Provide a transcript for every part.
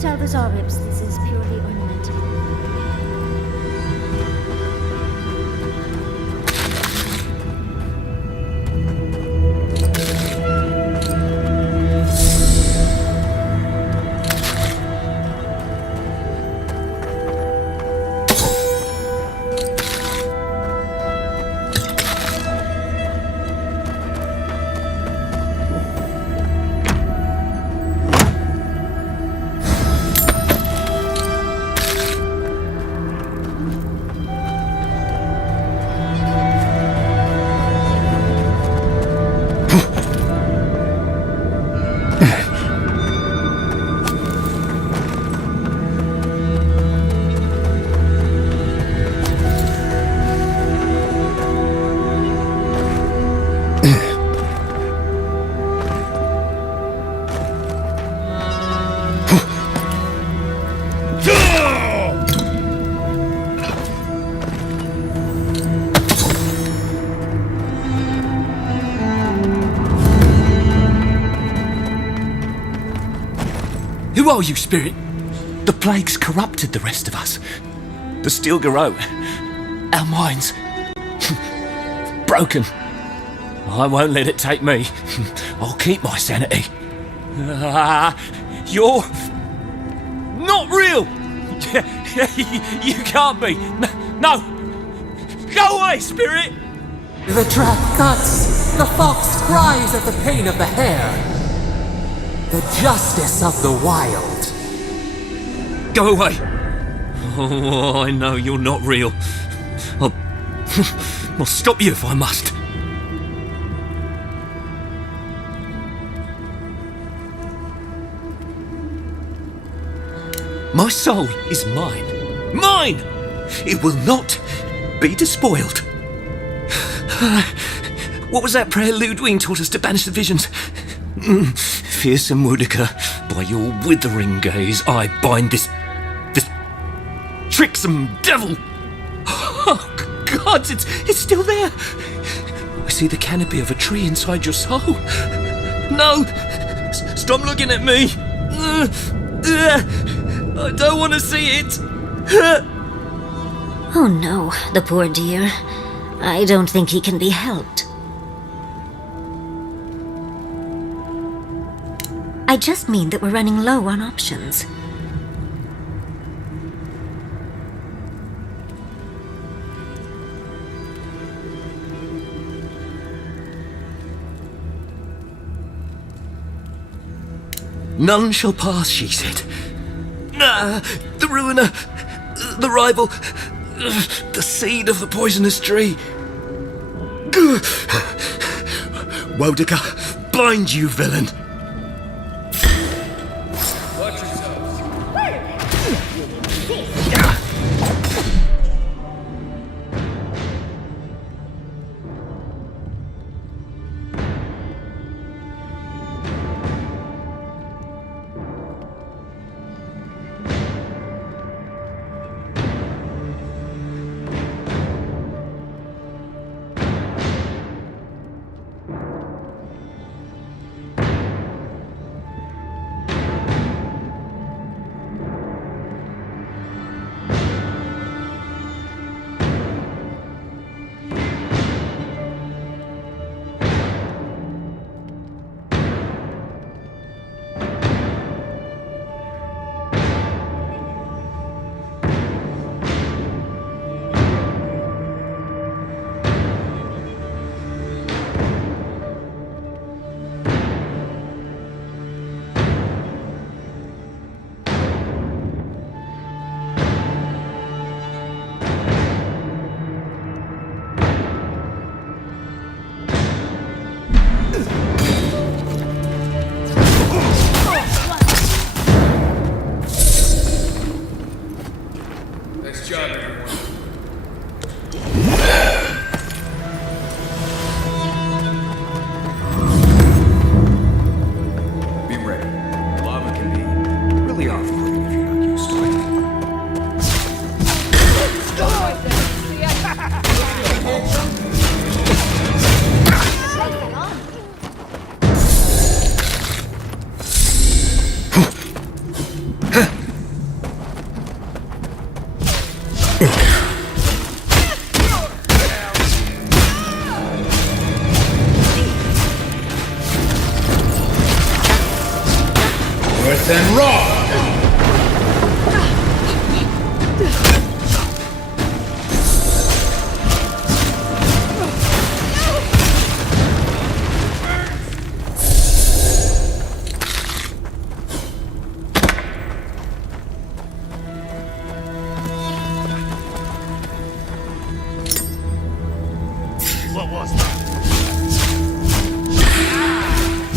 tell the Zaribs this is purely ornamental. Who are you, Spirit? The plague's corrupted the rest of us. The steel garrote. Our minds. Broken. I won't let it take me. I'll keep my sanity. You're... not real! You can't be. No! Go away, Spirit! The trap cuts. the fox cries at the pain of the hare. The justice of the wild. Go away! Oh, I know you're not real. I'll, I'll stop you if I must. My soul is mine. Mine! It will not be despoiled. What was that prayer Ludwig taught us to banish the visions? Fearsome Woodica, by your withering gaze, I bind this tricksome devil. Oh, God, it's still there. I see the canopy of a tree inside your soul. No, stop looking at me. I don't want to see it. Oh no, the poor dear. I don't think he can be helped. I just mean that we're running low on options. None shall pass, she said. The ruiner, the rival, the seed of the poisonous tree. Woedica, bind you, villain! Watch yourselves. Nice job, everyone. Be ready. Lava can be really off-putting if you're not used to it. Earth and raw! What was that?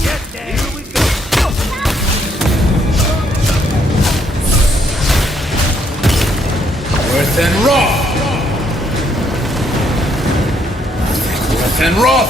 Get there! Here we go! Earth and raw! Earth and raw!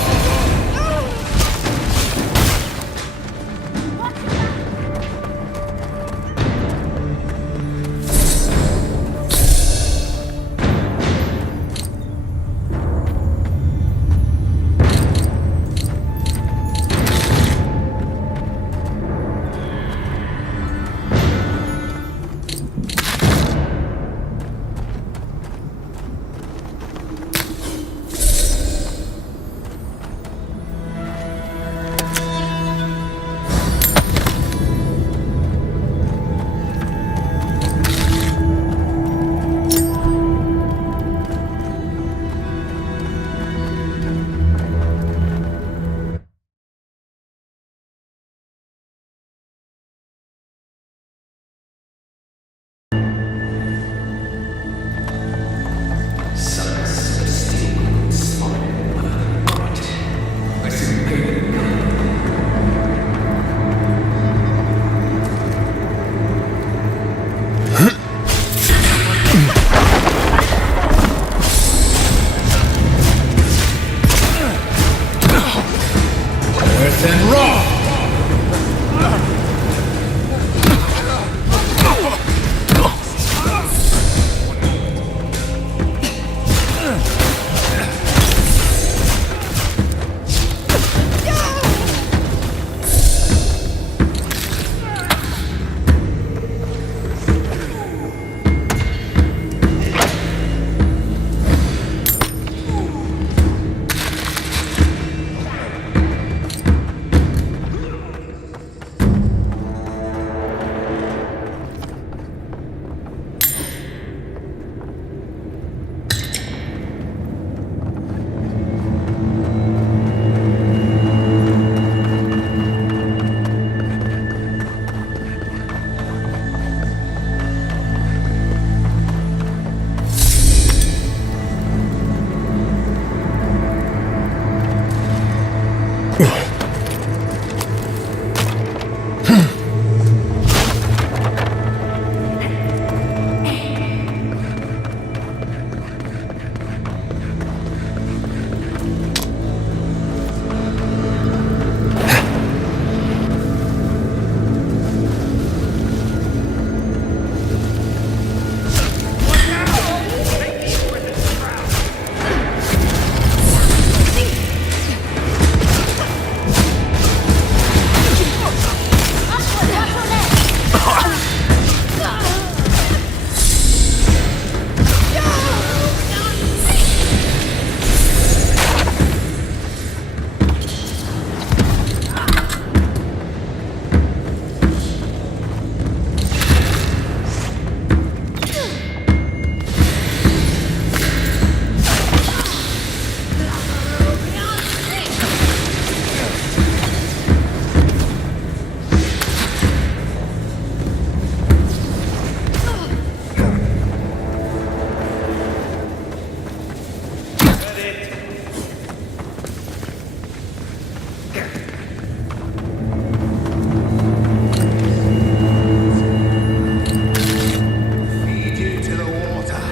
Feed you to the water.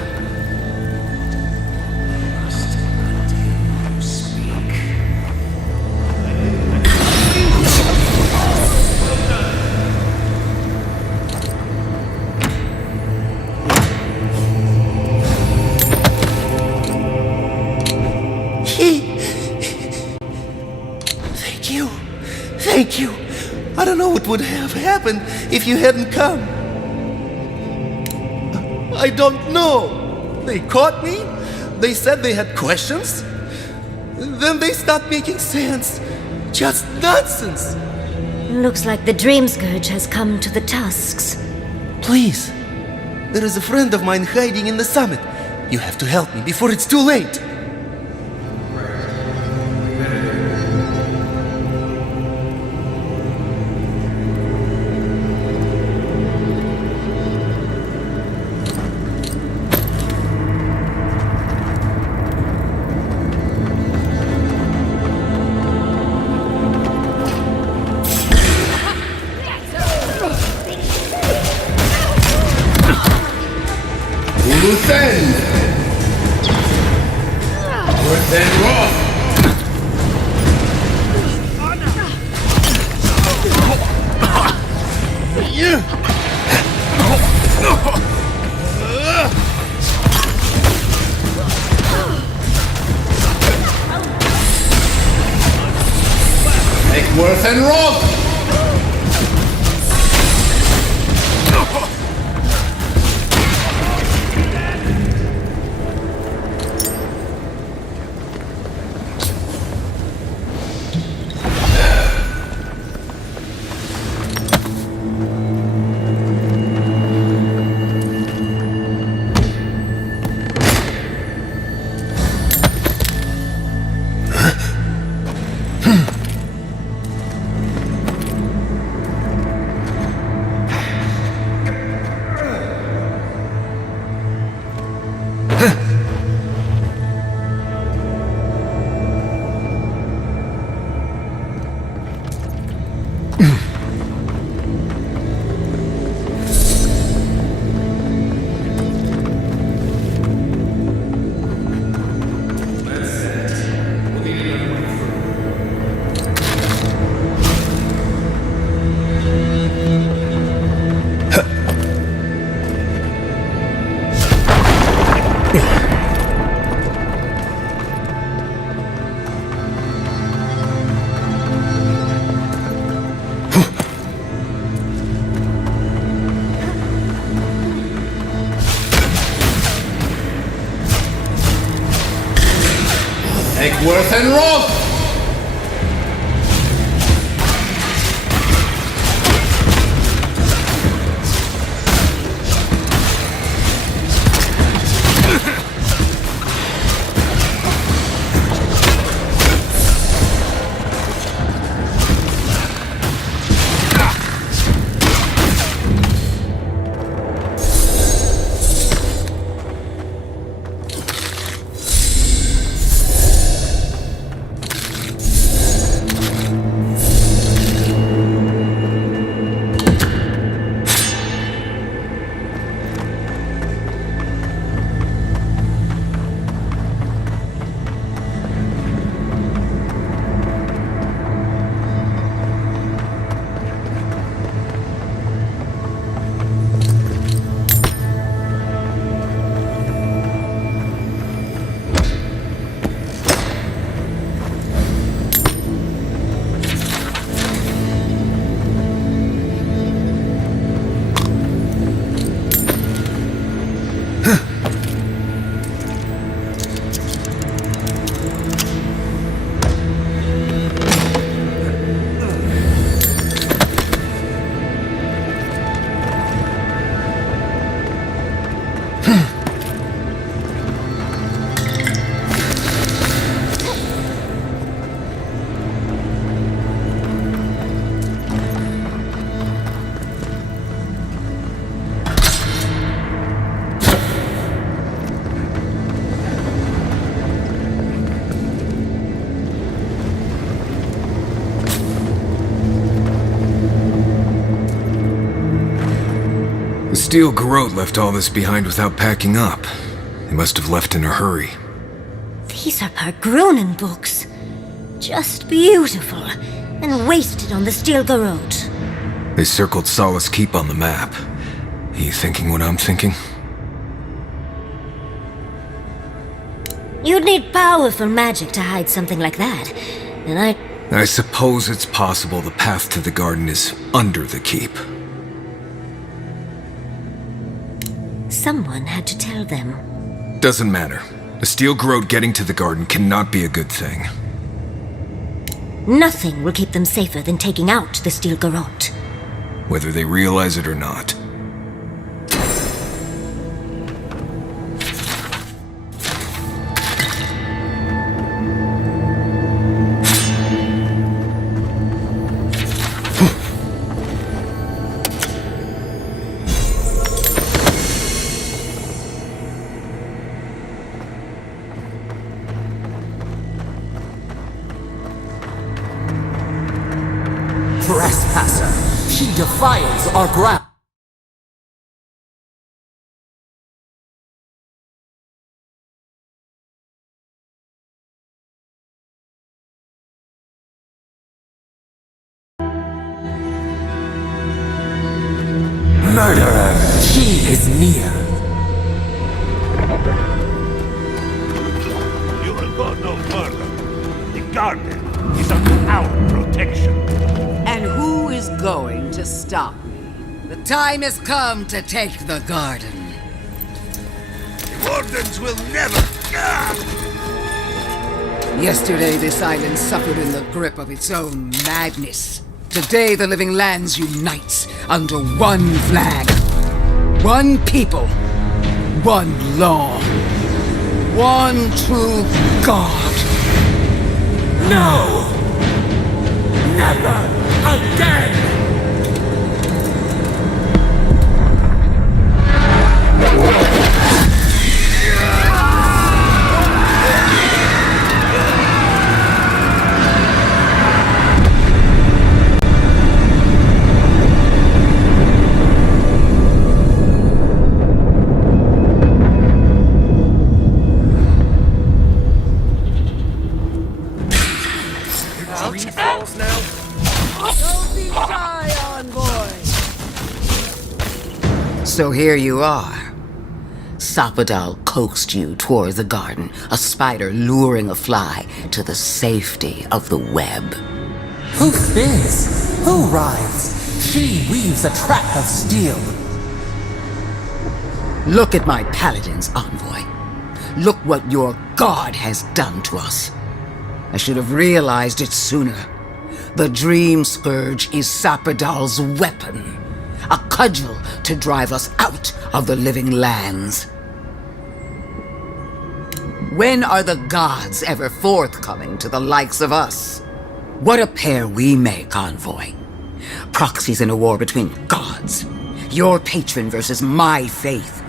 Must until you speak. Thank you. Thank you. I don't know what would have happened if you hadn't come. I don't know. They caught me. They said they had questions. Then they stopped making sense. Just nonsense. Looks like the Dream Scourge has come to the Tusks. Please. There is a friend of mine hiding in the summit. You have to help me before it's too late. Uluthen! Uluthen Roth! Make worth and Roth! Worth and Roth! The steel garrote left all this behind without packing up. They must have left in a hurry. These are Pargrunen books. Just beautiful. And wasted on the steel garrote. They circled Solace Keep on the map. Are you thinking what I'm thinking? You'd need powerful magic to hide something like that. And I suppose it's possible the path to the garden is under the keep. Someone had to tell them. Doesn't matter. The steel garrote getting to the garden cannot be a good thing. Nothing will keep them safer than taking out the steel garrote. Whether they realize it or not. Trespasser! She defiles our ground! Murderer! She is near! You will go no further. The garden is under our protection. And who is going to stop me? The time has come to take the garden. The wardens will never. Yesterday, this island suffered in the grip of its own madness. Today, the living lands unites under one flag. One people. One law. One true God. No! Never again! Don't be shy, envoy. So here you are. Sapadal coaxed you toward the garden, a spider luring a fly to the safety of the web. Who spins? Who rides? She weaves a trap of steel. Look at my paladins, envoy. Look what your god has done to us. I should have realized it sooner. The Dream Scourge is Sapadal's weapon. A cudgel to drive us out of the living lands. When are the gods ever forthcoming to the likes of us? What a pair we make, Envoy. Proxies in a war between gods. Your patron versus my faith.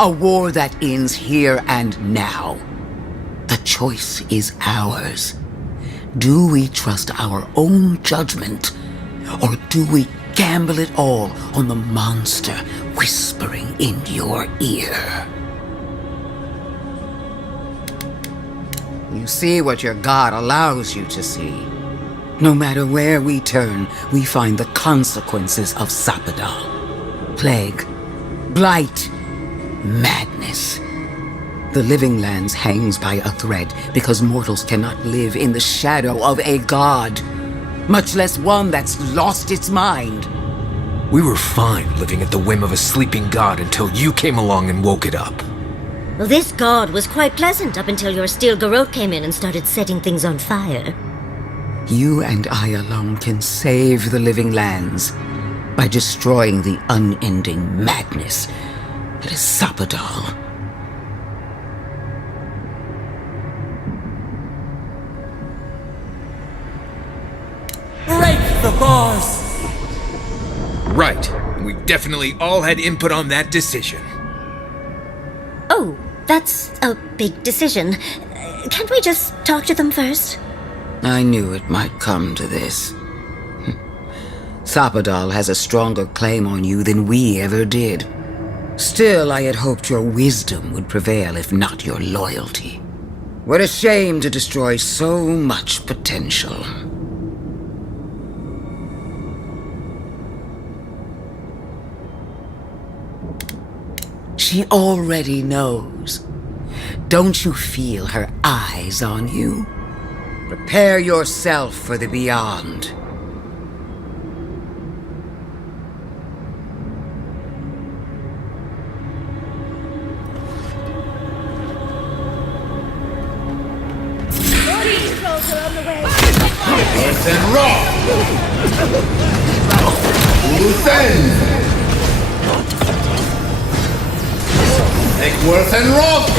A war that ends here and now. The choice is ours. Do we trust our own judgment, or do we gamble it all on the monster whispering in your ear? You see what your god allows you to see. No matter where we turn, we find the consequences of Sapadal. Plague, blight, madness. The living lands hangs by a thread because mortals cannot live in the shadow of a god, much less one that's lost its mind. We were fine living at the whim of a sleeping god until you came along and woke it up. Well, this god was quite pleasant up until your steel garrote came in and started setting things on fire. You and I alone can save the living lands by destroying the unending madness that is Sapadal. Break the bars! Right. We definitely all had input on that decision. Oh, that's a big decision. Can't we just talk to them first? I knew it might come to this. Sapadal has a stronger claim on you than we ever did. Still, I had hoped your wisdom would prevail, if not your loyalty. What a shame to destroy so much potential. She already knows. Don't you feel her eyes on you? Prepare yourself for the beyond. Earth and rock! Uluthen! Eckworth and rock!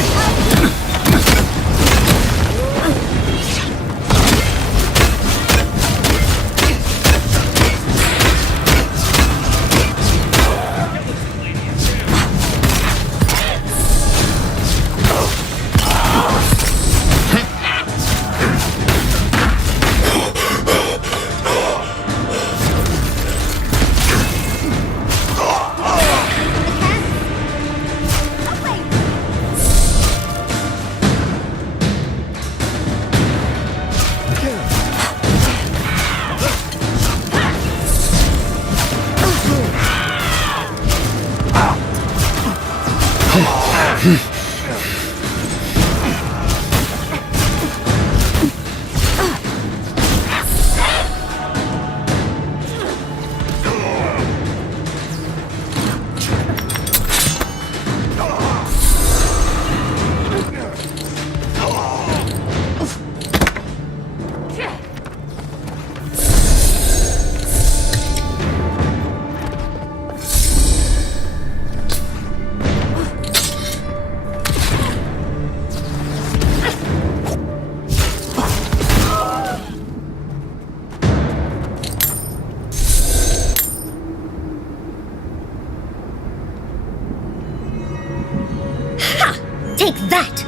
Take that!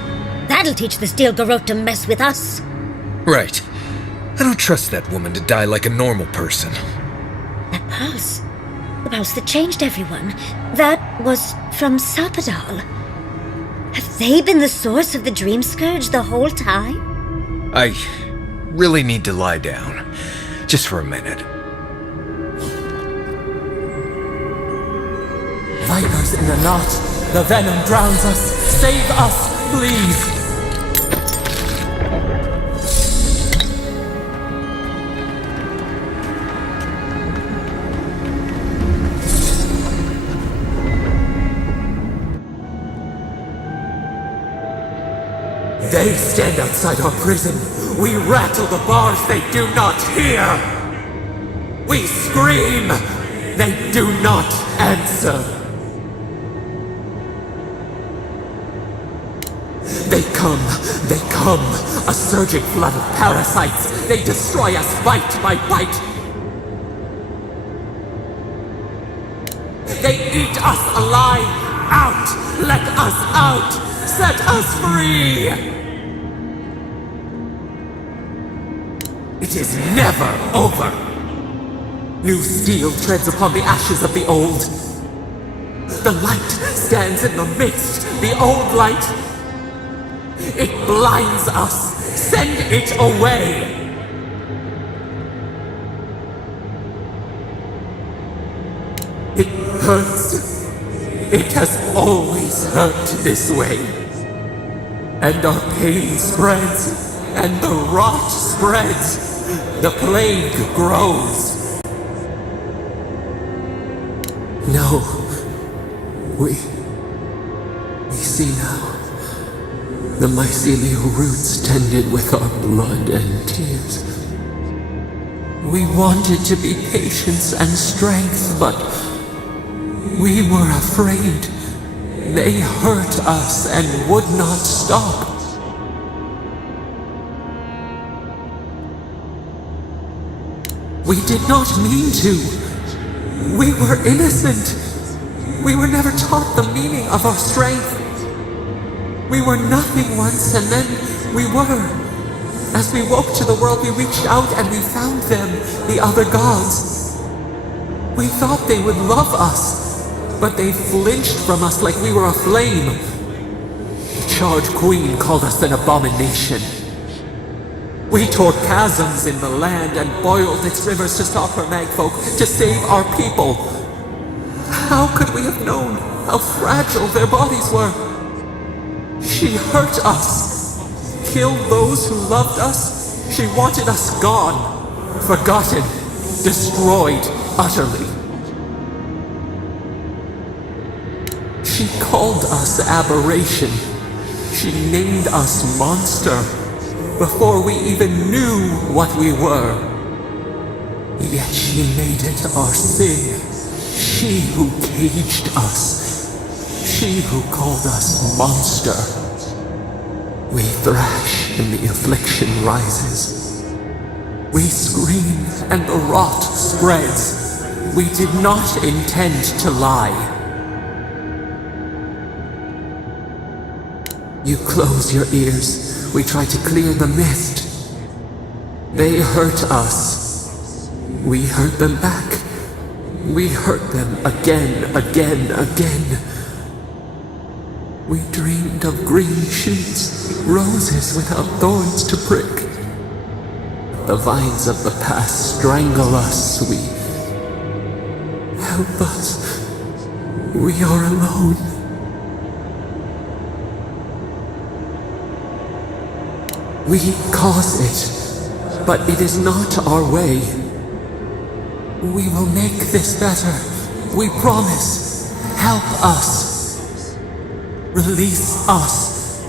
That'll teach the steel garrote to mess with us. Right. I don't trust that woman to die like a normal person. That pulse. The pulse that changed everyone. That was from Sapadal. Have they been the source of the Dream Scourge the whole time? I really need to lie down. Just for a minute. Vipers in the knot. The venom drowns us. Save us, please. They stand outside our prison. We rattle the bars they do not hear. We scream. They do not answer. They come, a surging flood of parasites. They destroy us bite by bite. They eat us alive. Out! Let us out! Set us free! It is never over. New steel treads upon the ashes of the old. The light stands in the midst, the old light. It blinds us. Send it away. It hurts. It has always hurt this way. And our pain spreads, and the rot spreads. The plague grows. No. We see now. The mycelial roots tended with our blood and tears. We wanted to be patience and strength, but we were afraid. They hurt us and would not stop. We did not mean to. We were innocent. We were never taught the meaning of our strength. We were nothing once, and then we were. As we woke to the world, we reached out and we found them, the other gods. We thought they would love us, but they flinched from us like we were a flame. The charged queen called us an abomination. We tore chasms in the land and boiled its rivers to stop her magfolk, to save our people. How could we have known how fragile their bodies were? She hurt us, killed those who loved us. She wanted us gone, forgotten, destroyed utterly. She called us aberration. She named us monster before we even knew what we were. Yet she made it our sin. She who caged us. She who called us monster. We thrash and the affliction rises. We scream and the rot spreads. We did not intend to lie. You close your ears. We try to clear the mist. They hurt us. We hurt them back. We hurt them again, again. We dreamed of green shoots, roses without thorns to prick. The vines of the past strangle us. Help us. We are alone. We cause it, but it is not our way. We will make this better. We promise. Help us. Release us.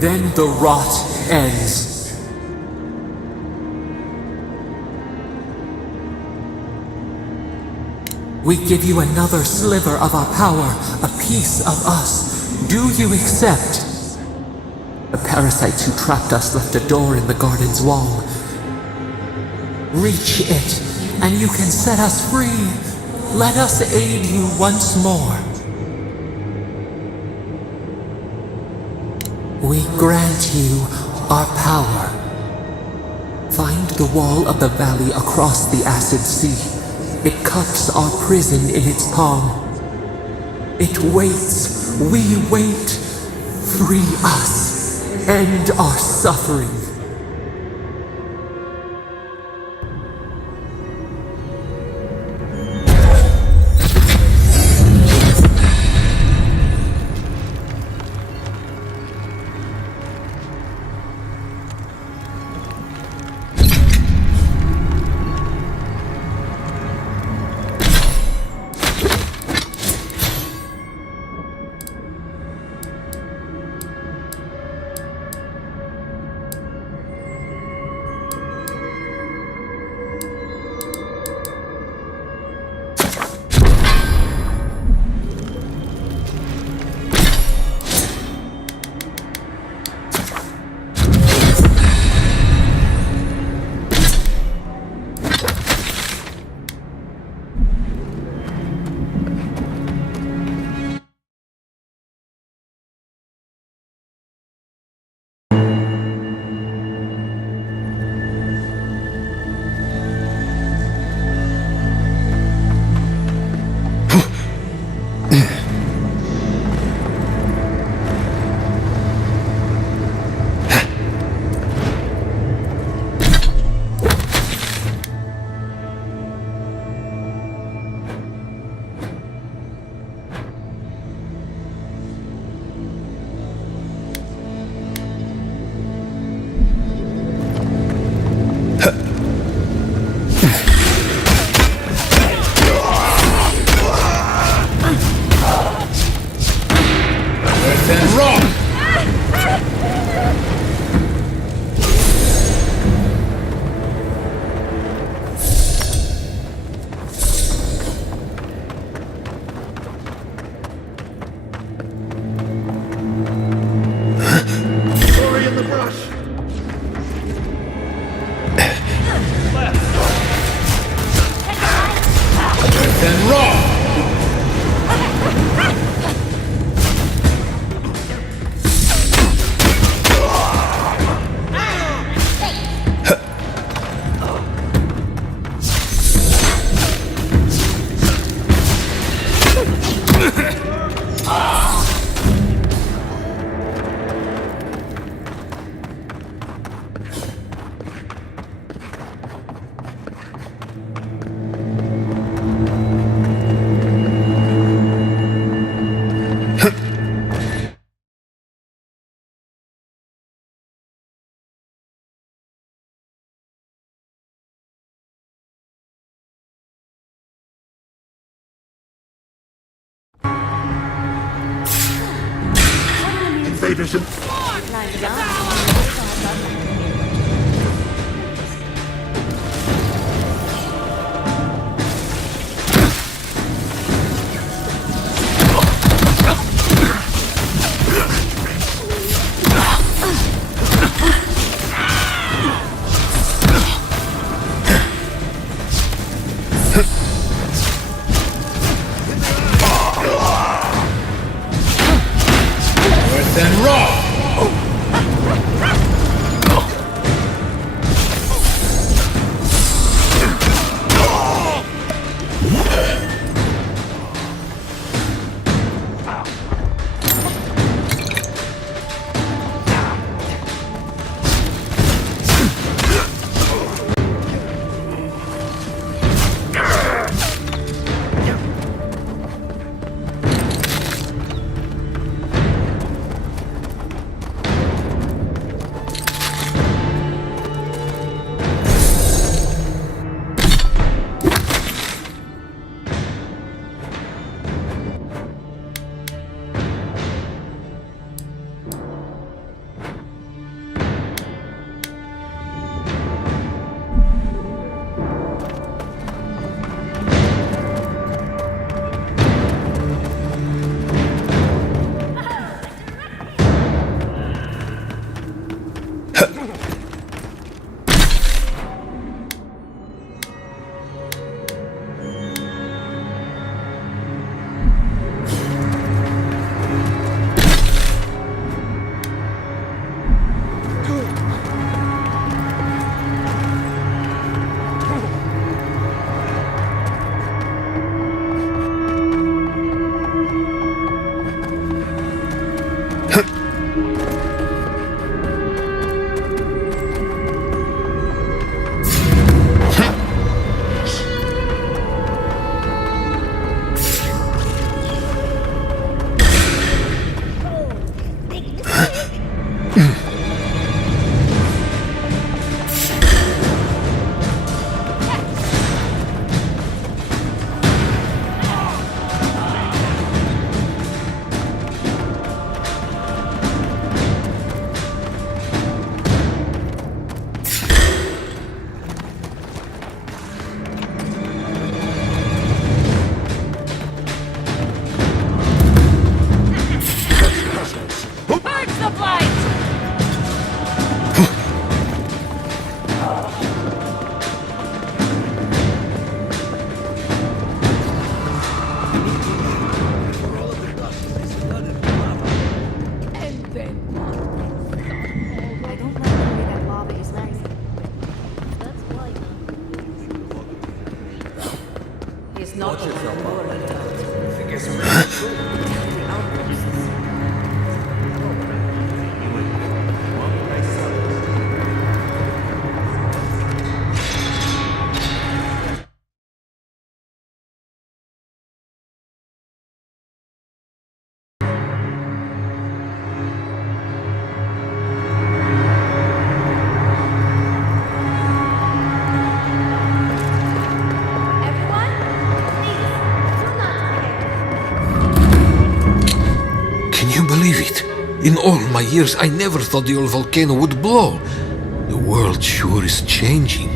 Then the rot ends. We give you another sliver of our power, a piece of us. Do you accept? The parasites who trapped us left a door in the garden's wall. Reach it, and you can set us free. Let us aid you once more. We grant you our power. Find the wall of the valley across the acid sea. It cups our prison in its palm. It waits. We wait. Free us. End our suffering. and rock! Story in the brush. And rock! Invasion. And rock! In all my years, I never thought the old volcano would blow. The world sure is changing.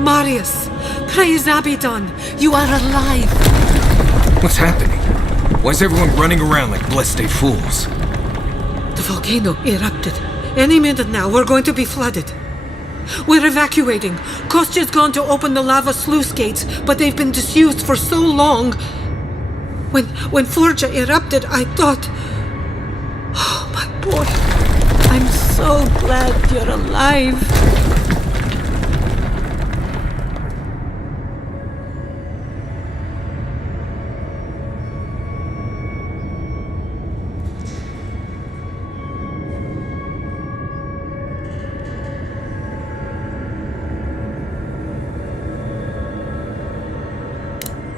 Marius, praise Abaddon, you are alive. What's happening? Why is everyone running around like blessed fools? The volcano erupted. Any minute now, we're going to be flooded. We're evacuating. Kostya's gone to open the lava sluice gates, but they've been disused for so long. When Forja erupted, I thought... Oh, my boy. I'm so glad you're alive.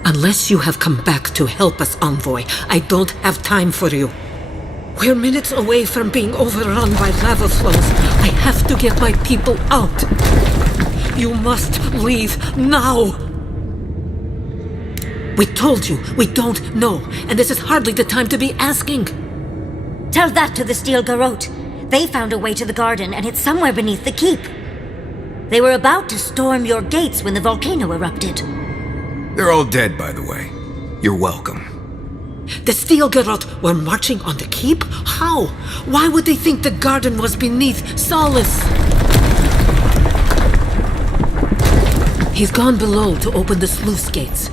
Unless you have come back to help us, Envoy, I don't have time for you. We're minutes away from being overrun by lava flows. I have to get my people out. You must leave now. We told you, we don't know, and this is hardly the time to be asking. Tell that to the Steel Garrote. They found a way to the garden, and it's somewhere beneath the keep. They were about to storm your gates when the volcano erupted. They're all dead, by the way. You're welcome. The Steel Garrote were marching on the keep? How? Why would they think the garden was beneath Solace? He's gone below to open the sluice gates.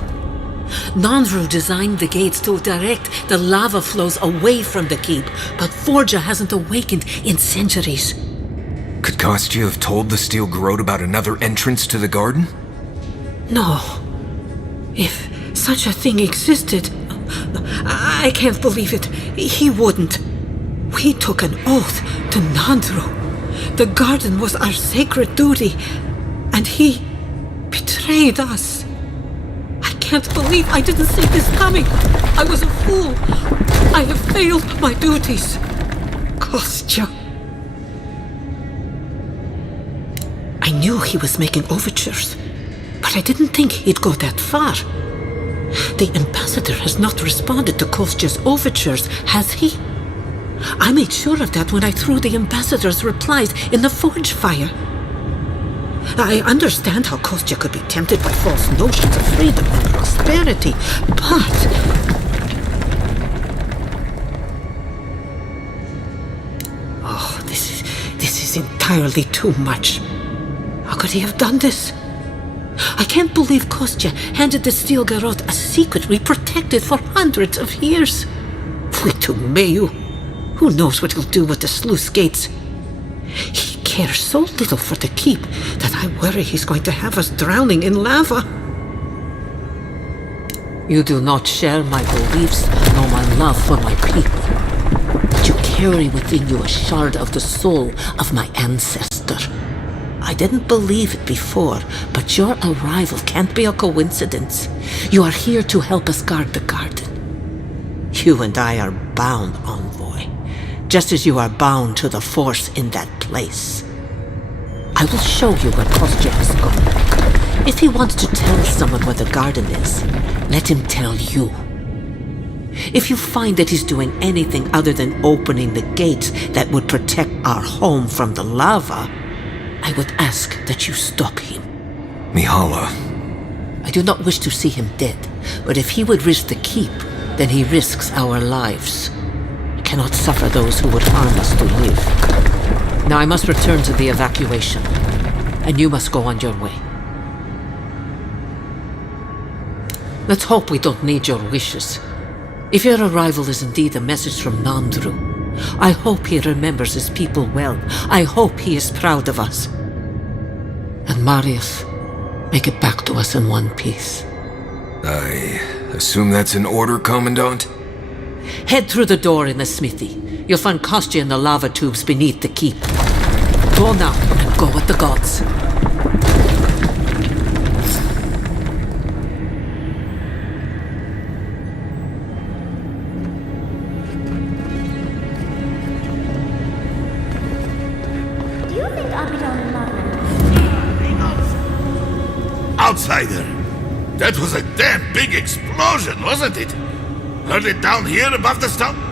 Nanru designed the gates to direct the lava flows away from the keep, but Forja hasn't awakened in centuries. Could Kostya have told the Steel Garrote about another entrance to the garden? No. If such a thing existed, I can't believe it. He wouldn't. We took an oath to Nandru. The garden was our sacred duty, and he betrayed us. I can't believe I didn't see this coming. I was a fool. I have failed my duties. Kostya. I knew he was making overtures, but I didn't think he'd go that far. The ambassador has not responded to Kostya's overtures, has he? I made sure of that when I threw the ambassador's replies in the forge fire. I understand how Kostya could be tempted by false notions of freedom and prosperity, but... Oh, this is entirely too much. How could he have done this? I can't believe Kostya handed the Steel Garrote a secret we protected for hundreds of years. Mayu. Who knows what he'll do with the sluice gates? He cares so little for the keep that I worry he's going to have us drowning in lava. You do not share my beliefs nor my love for my people. But you carry within you a shard of the soul of my ancestor. I didn't believe it before, but your arrival can't be a coincidence. You are here to help us guard the garden. You and I are bound, Envoy, just as you are bound to the Force in that place. I will show you where Kostya has gone. If he wants to tell someone where the garden is, let him tell you. If you find that he's doing anything other than opening the gates that would protect our home from the lava, I would ask that you stop him. Mihala. I do not wish to see him dead, but if he would risk the keep, then he risks our lives. I cannot suffer those who would harm us to live. Now I must return to the evacuation, and you must go on your way. Let's hope we don't need your wishes. If your arrival is indeed a message from Nandru, I hope he remembers his people well. I hope he is proud of us. And Marius, make it back to us in one piece. I assume that's an order, Commandant? Head through the door in the smithy. You'll find Kostya in the lava tubes beneath the keep. Go now, and go with the gods. Do you think Abidon and Marlon... Outsider! That was a damn big explosion, wasn't it? Heard it down here above the stone?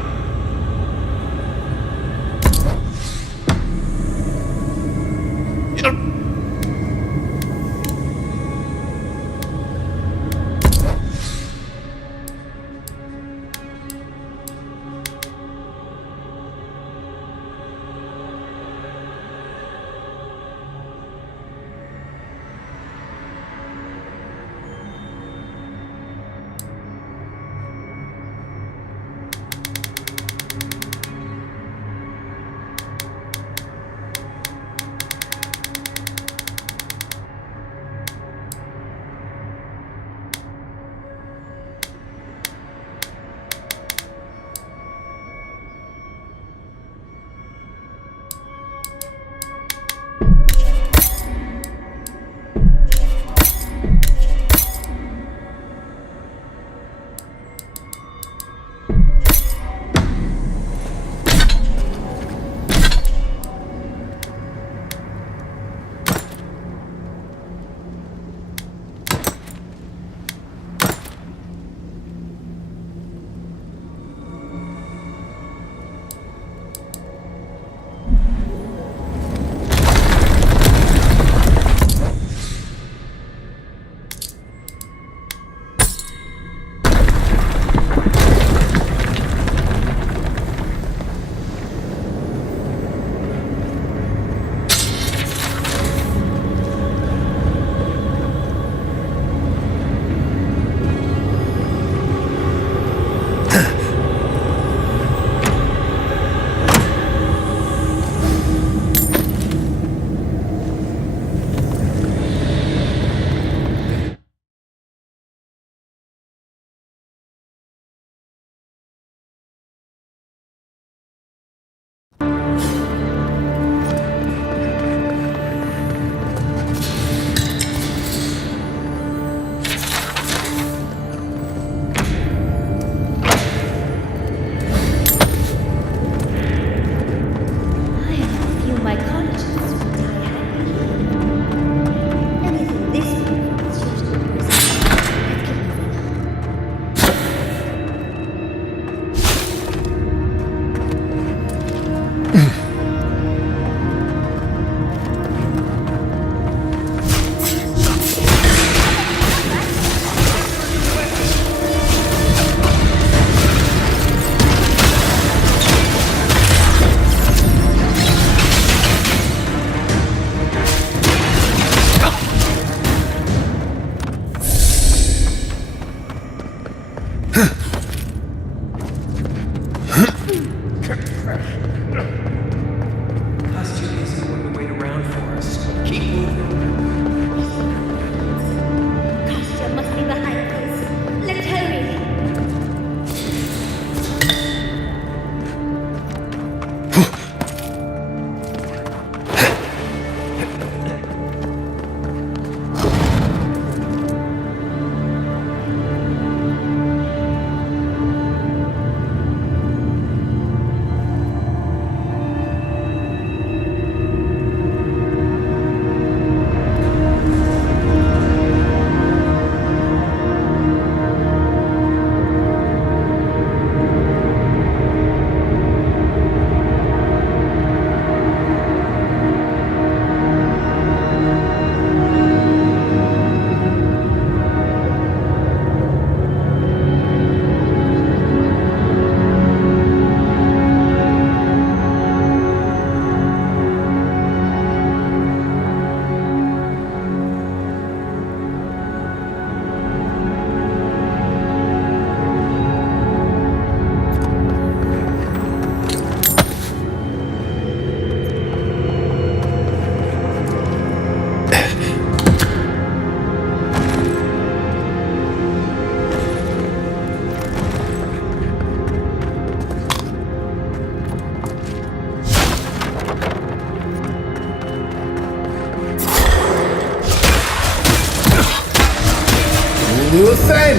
Luthen!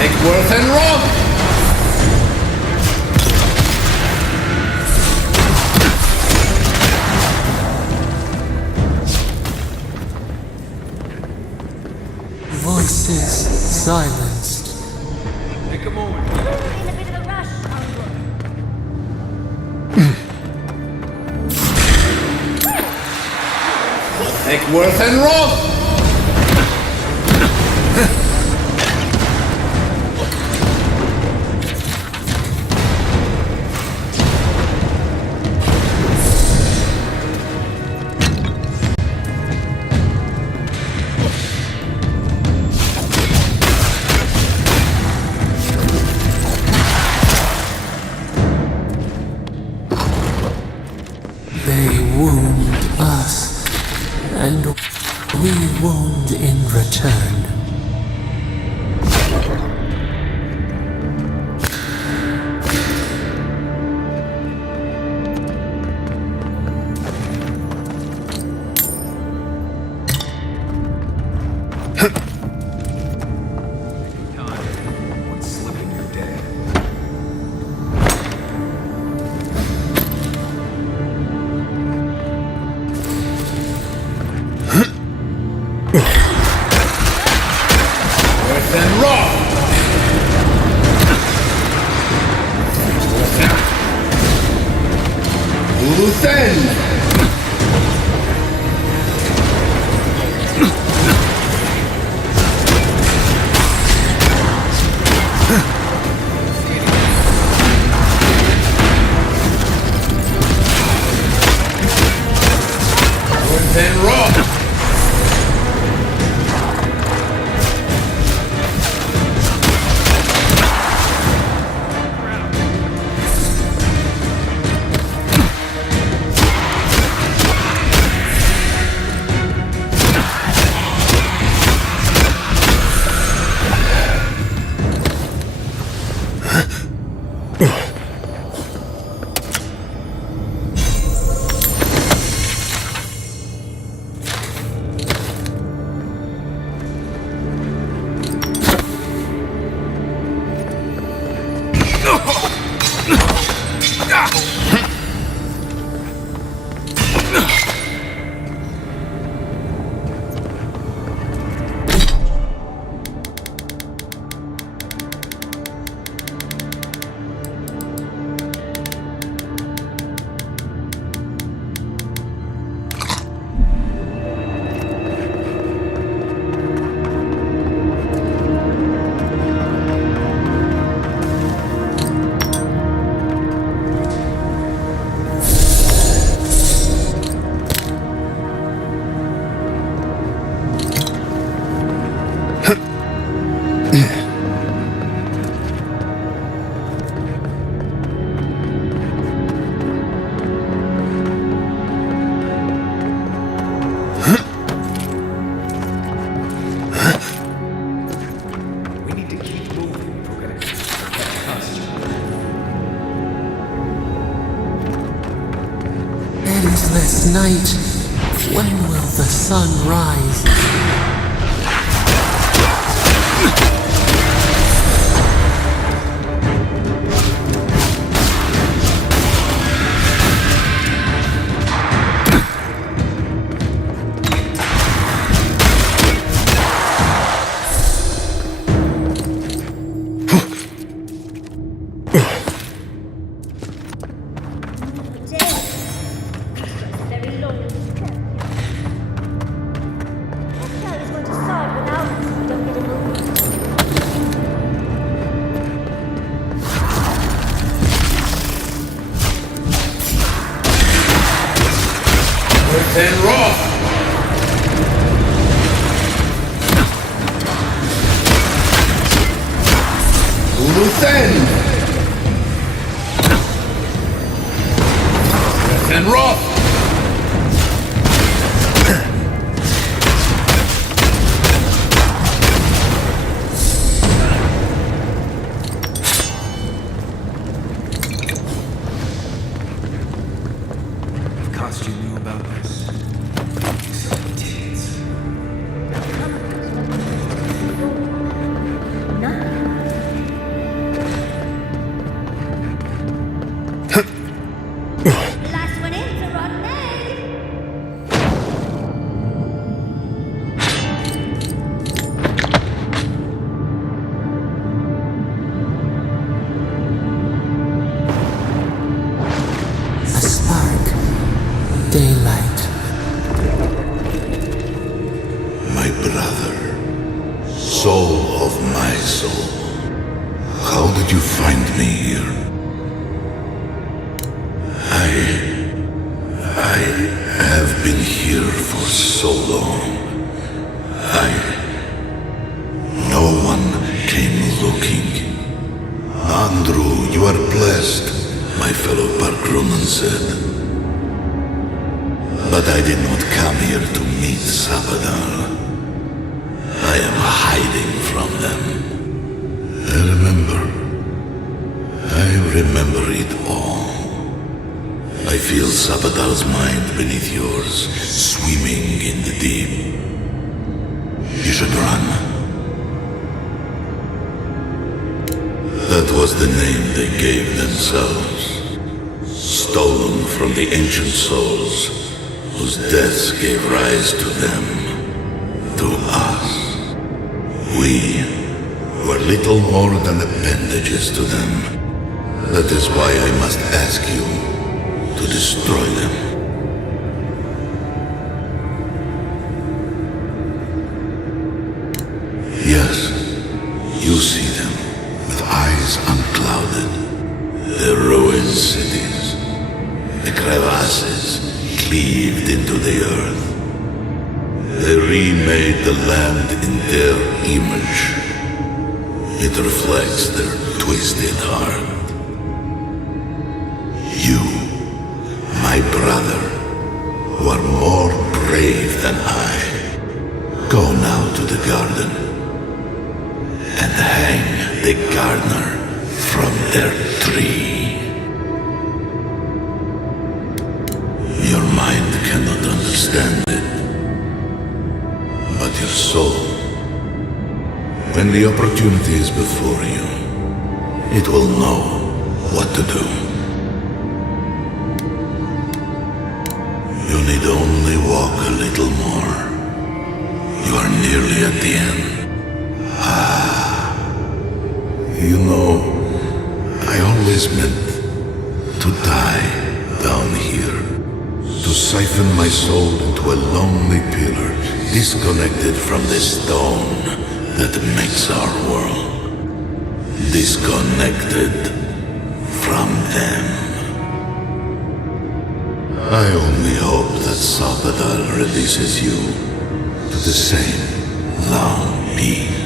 Egworth and Roth! Voices silenced. Take a moment. In a bit of a rush, Uncle. Egworth and Roth! They wound us, and we wound in return. One slip and you're dead. Egworth and Roth! Luthen! Egworth and Roth! We need to keep moving if we're gonna protect us. Endless night. When will the sun rise? Very long. Child is going to start without us if we don't get a move. Egworth and Roth! Luthen! Egworth and Roth! about this. Last one in's a rotten egg. A spark. Daylight. My brother, soul of my soul, how did you find me here? I have been here for so long. No one came looking. Andrew, you are blessed, my fellow Parkronan said. But I did not come here to meet Sabadal. I am hiding from them. I remember it all. I feel Sabadal's mind beneath yours, swimming in the deep. You should run. That was the name they gave themselves, stolen from the ancient souls whose deaths gave rise to them, to us. We were little more than appendages to them. That is why I must ask you to destroy them. Yes, you see them with eyes unclouded. The ruined cities, the crevasses cleaved into the earth. They remade the land in their image. It reflects their twisted heart. You, my brother, who are more brave than I, go now to the garden and hang the gardener from their tree. Your mind cannot understand it, but your soul, when the opportunity is before you, it will know what to do. You need only walk a little more. You are nearly at the end. You know, I always meant to die down here, to siphon my soul into a lonely pillar, disconnected from the stone that makes our world, disconnected from them. I only hope that Sabadal releases you to the same long peace.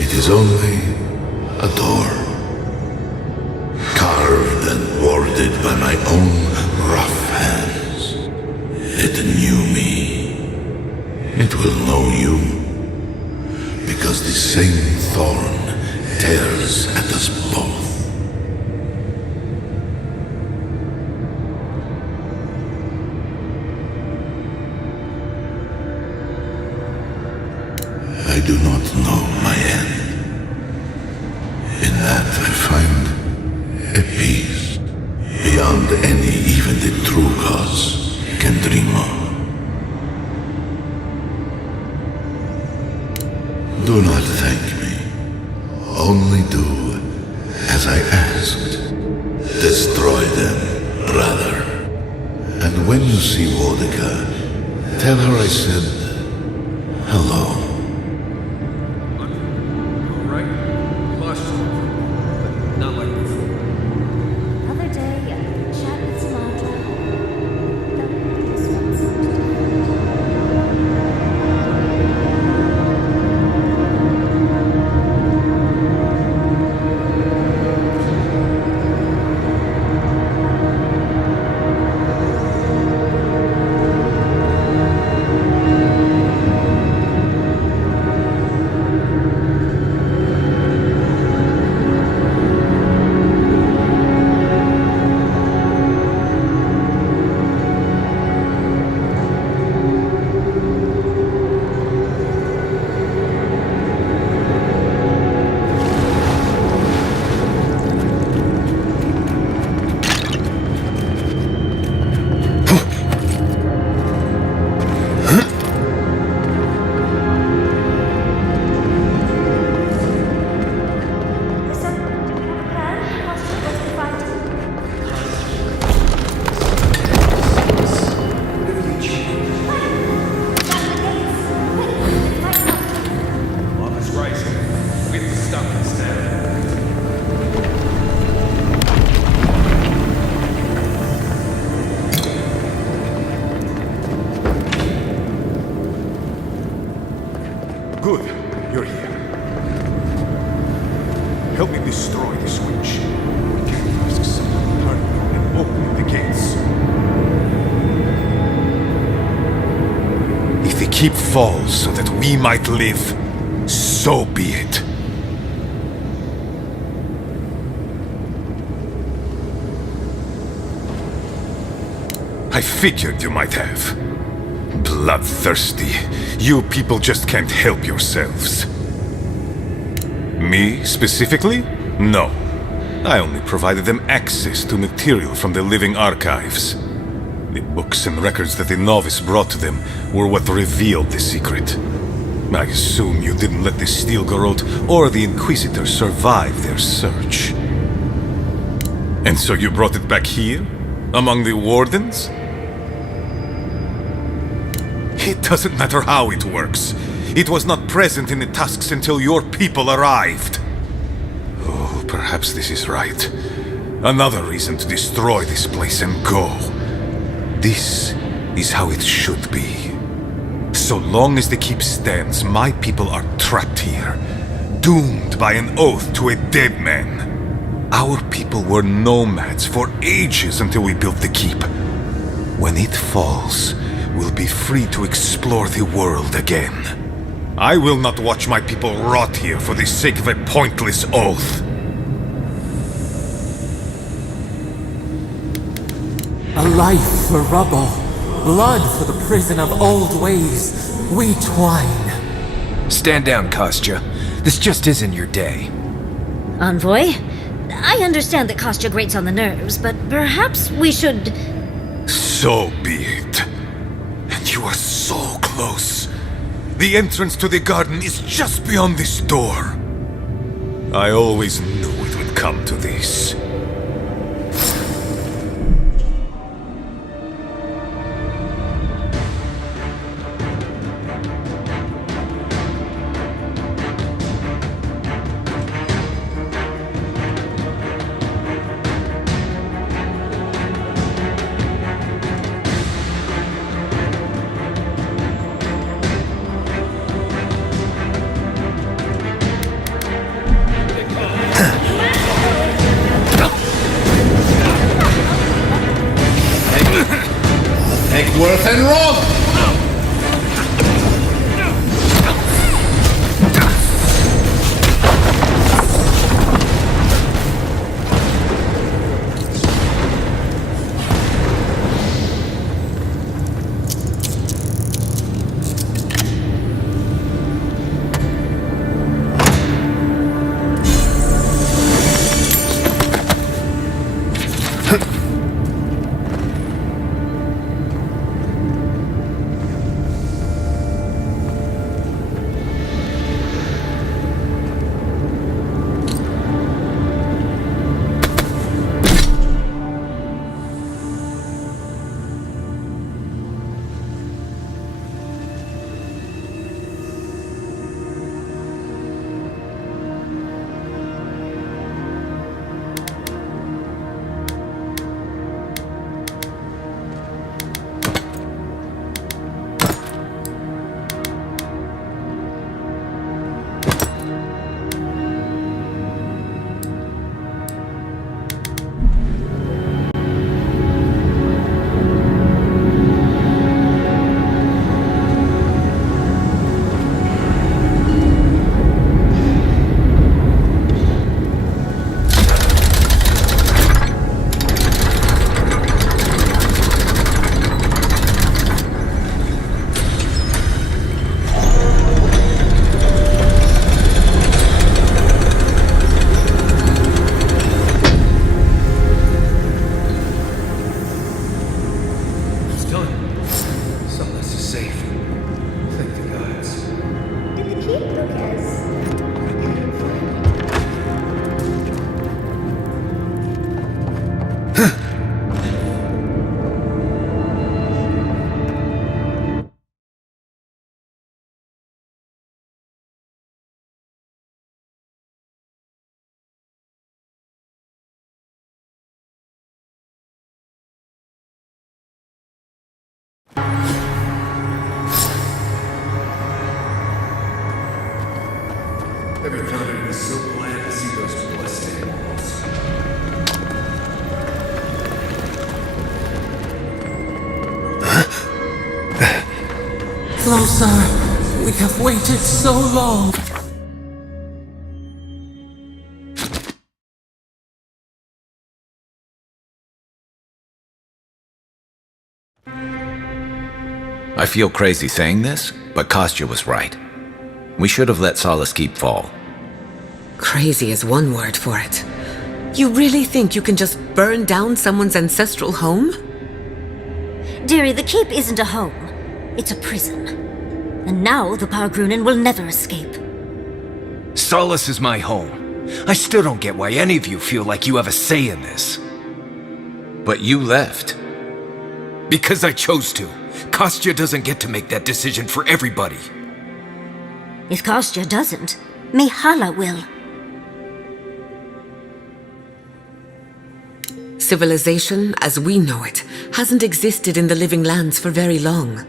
It is only a door, carved and warded by my own rough hands. It knew me. It will know you, because the same thorn tears at us both. I do not know my end. In that I find a peace beyond any even the true gods can dream of. Do not thank me. Only do as I asked. Destroy them, brother. And when you see Wodika, tell her I said hello. Right? Lost you. Not like before. Other day, chat with Sumatra. Good. You're here. Help me destroy the switch. We can't risk someone turning on and opening the gates. If the keep falls so that we might live, so be it. I figured you might have. Bloodthirsty. You people just can't help yourselves. Me, specifically? No. I only provided them access to material from the living archives. The books and records that the novice brought to them were what revealed the secret. I assume you didn't let the Steel Garrote or the Inquisitor survive their search. And so you brought it back here? Among the Wardens? It doesn't matter how it works. It was not present in the tusks until your people arrived. Oh, perhaps this is right. Another reason to destroy this place and go. This is how it should be. So long as the keep stands, my people are trapped here, doomed by an oath to a dead man. Our people were nomads for ages until we built the keep. When it falls, we'll be free to explore the world again. I will not watch my people rot here for the sake of a pointless oath. A life for rubble, blood for the prison of old ways. We twine. Stand down, Kostya. This just isn't your day. Envoy, I understand that Kostya grates on the nerves, but perhaps we should... So be it. And you are so close. The entrance to the garden is just beyond this door. I always knew it would come to this. Egworth and Roth! so glad to see those bloodstained walls. Closer! We have waited so long! I feel crazy saying this, but Kostya was right. We should have let Solace Keep fall. Crazy is one word for it. You really think you can just burn down someone's ancestral home? Dearie, the keep isn't a home. It's a prison. And now the Pargrunen will never escape. Solace is my home. I still don't get why any of you feel like you have a say in this. But you left. Because I chose to. Kostya doesn't get to make that decision for everybody. If Kostya doesn't, Mihala will. Civilization, as we know it, hasn't existed in the Living Lands for very long.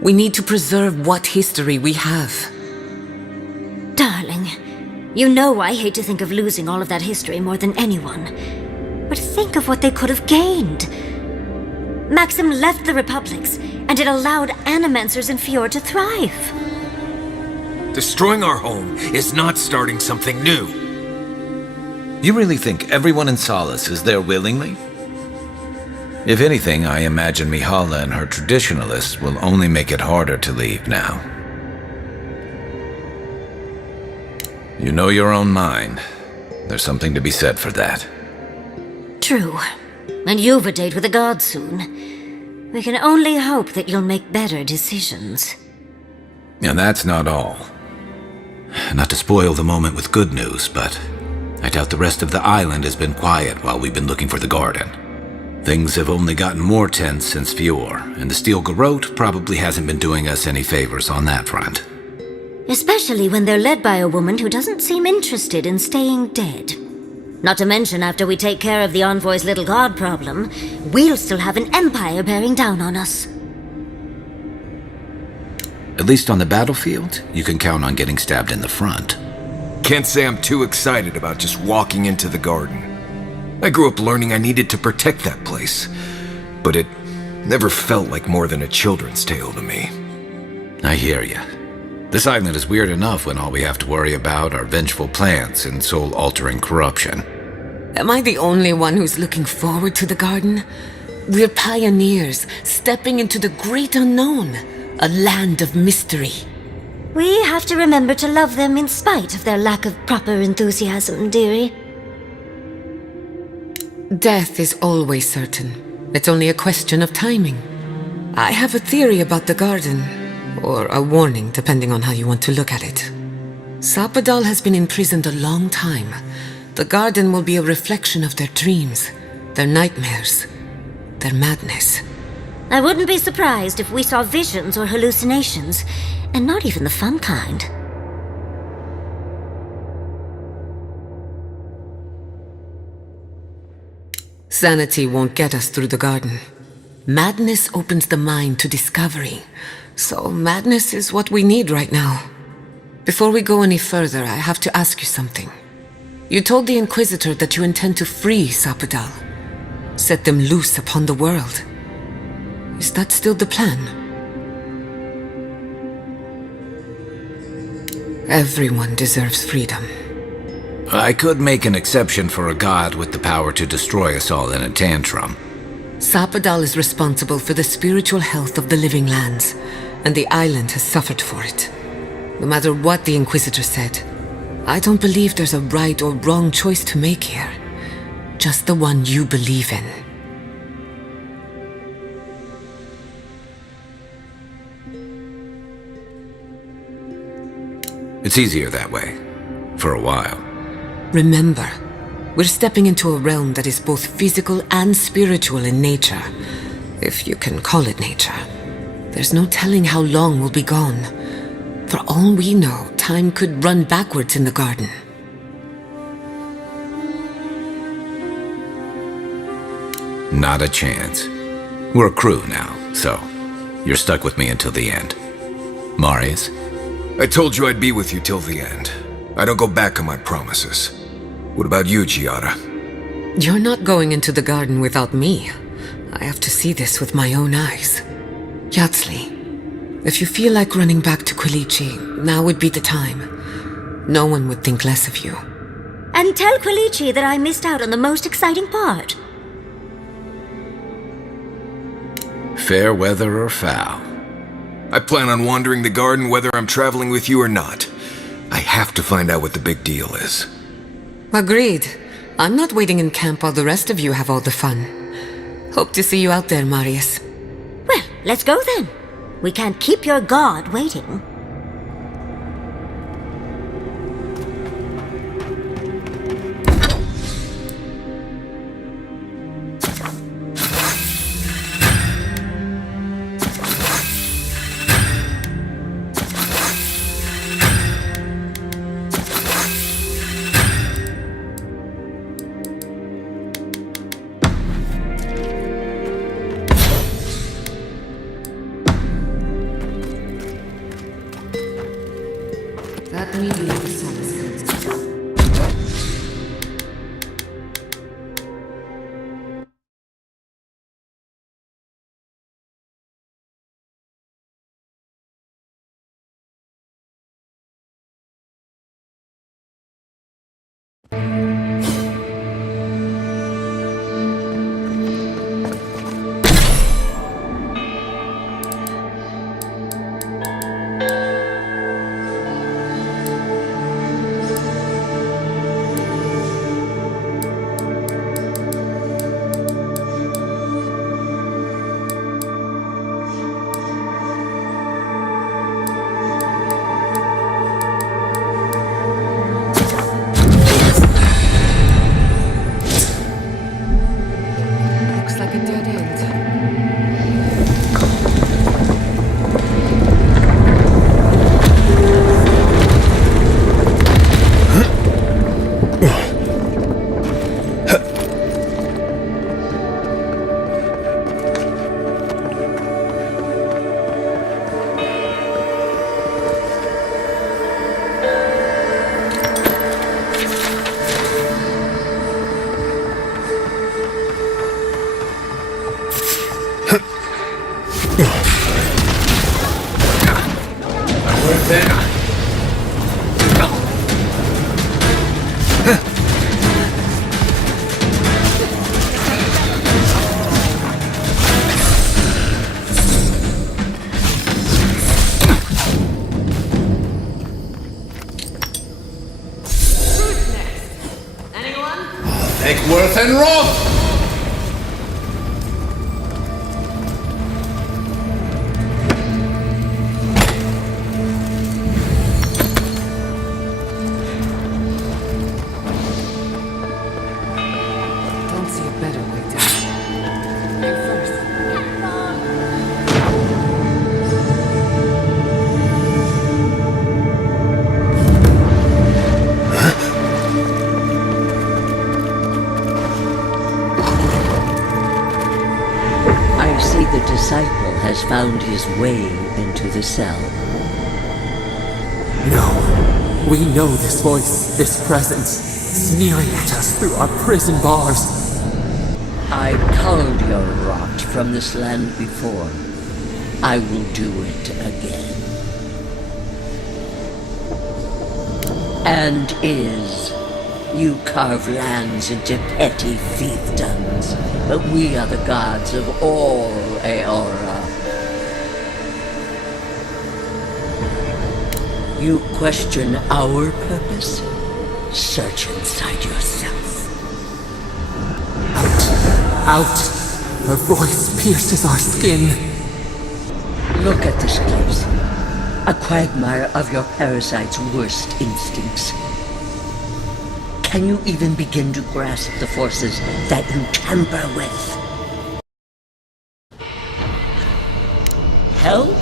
We need to preserve what history we have. Darling, you know I hate to think of losing all of that history more than anyone. But think of what they could have gained. Maxim left the Republics, and it allowed Animancers in Fjord to thrive. Destroying our home is not starting something new. You really think everyone in Solace is there willingly? If anything, I imagine Mihala and her traditionalists will only make it harder to leave now. You know your own mind. There's something to be said for that. True. And you've a date with the gods soon. We can only hope that you'll make better decisions. And that's not all. Not to spoil the moment with good news, but I doubt the rest of the island has been quiet while we've been looking for the garden. Things have only gotten more tense since Fjord, and the Steel Garrote probably hasn't been doing us any favors on that front. Especially when they're led by a woman who doesn't seem interested in staying dead. Not to mention, after we take care of the Envoy's little god problem, we'll still have an empire bearing down on us. At least on the battlefield, you can count on getting stabbed in the front. Can't say I'm too excited about just walking into the garden. I grew up learning I needed to protect that place, but it never felt like more than a children's tale to me. I hear ya. This island is weird enough when all we have to worry about are vengeful plants and soul-altering corruption. Am I the only one who's looking forward to the garden? We're pioneers, stepping into the great unknown, a land of mystery. We have to remember to love them in spite of their lack of proper enthusiasm, dearie. Death is always certain. It's only a question of timing. I have a theory about the garden, or a warning, depending on how you want to look at it. Sapadal has been imprisoned a long time. The garden will be a reflection of their dreams, their nightmares, their madness. I wouldn't be surprised if we saw visions or hallucinations, and not even the fun kind. Sanity won't get us through the garden. Madness opens the mind to discovery. So madness is what we need right now. Before we go any further, I have to ask you something. You told the Inquisitor that you intend to free Sapadal, set them loose upon the world. Is that still the plan? Everyone deserves freedom. I could make an exception for a god with the power to destroy us all in a tantrum. Sapadal is responsible for the spiritual health of the Living Lands, and the island has suffered for it. No matter what the Inquisitor said, I don't believe there's a right or wrong choice to make here. Just the one you believe in. It's easier that way. For a while. Remember, we're stepping into a realm that is both physical and spiritual in nature. If you can call it nature. There's no telling how long we'll be gone. For all we know, time could run backwards in the garden. Not a chance. We're a crew now, so you're stuck with me until the end. Marius? I told you I'd be with you till the end. I don't go back on my promises. What about you, Giada? You're not going into the garden without me. I have to see this with my own eyes. Yatsley, if you feel like running back to Quilici, now would be the time. No one would think less of you. And tell Quilici that I missed out on the most exciting part. Fair weather or foul. I plan on wandering the garden whether I'm traveling with you or not. I have to find out what the big deal is. Agreed. I'm not waiting in camp while the rest of you have all the fun. Hope to see you out there, Marius. Well, let's go then. We can't keep your god waiting. That meeting of the sun is looks like a dead end. Worth and Roth! Don't see a better way down. You first. I see the disciple has found his way into the cell. No. We know this voice, this presence, sneering at us through our prison bars. I culled your rot from this land before. I will do it again. And you carve lands into petty fiefdoms, but we are the gods of all Aora. You question our purpose? Search inside yourself. Out! Her voice pierces our skin. Look at this place. A quagmire of your parasite's worst instincts. Can you even begin to grasp the forces that you tamper with? Hell?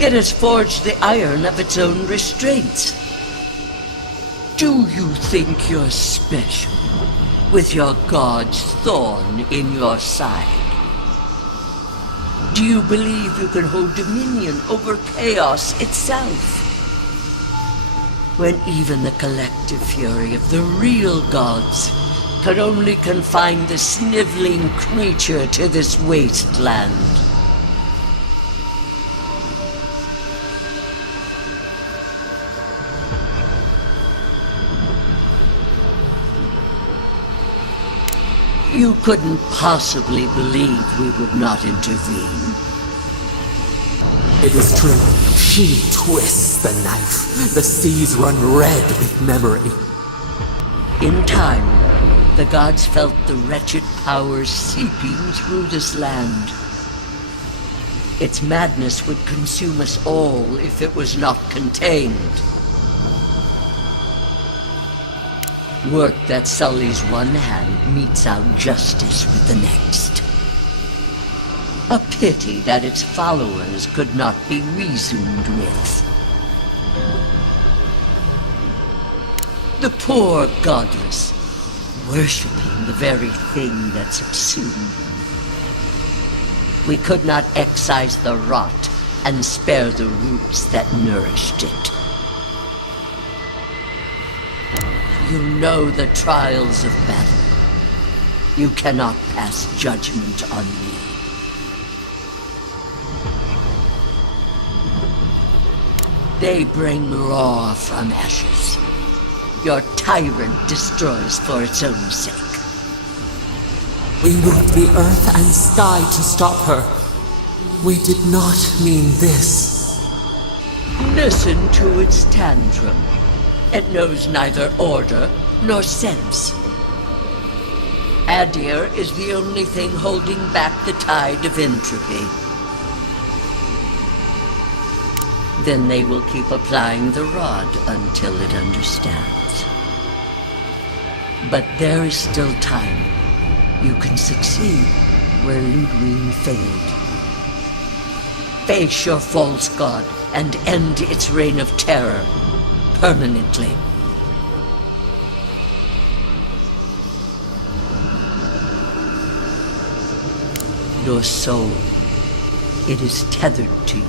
It has forged the iron of its own restraints. Do you think you're special with your god's thorn in your side? Do you believe you can hold dominion over chaos itself? when even the collective fury of the real gods could only confine the sniveling creature to this wasteland. You couldn't possibly believe we would not intervene. It is true. She twists the knife. The seas run red with memory. In time, the gods felt the wretched powers seeping through this land. Its madness would consume us all if it was not contained. Work that sullies one hand meets out justice with the next. A pity that its followers could not be reasoned with. The poor godless, worshipping the very thing that subsumed them. We could not excise the rot and spare the roots that nourished it. You know the trials of battle. You cannot pass judgment on me. They bring raw from ashes. Your tyrant destroys for its own sake. We moved the earth and sky to stop her. We did not mean this. Listen to its tantrum. It knows neither order nor sense. Adir is the only thing holding back the tide of entropy. Then they will keep applying the rod until it understands. But there is still time. You can succeed where Ludwig failed. Face your false god and end its reign of terror permanently. Your soul, it is tethered to you.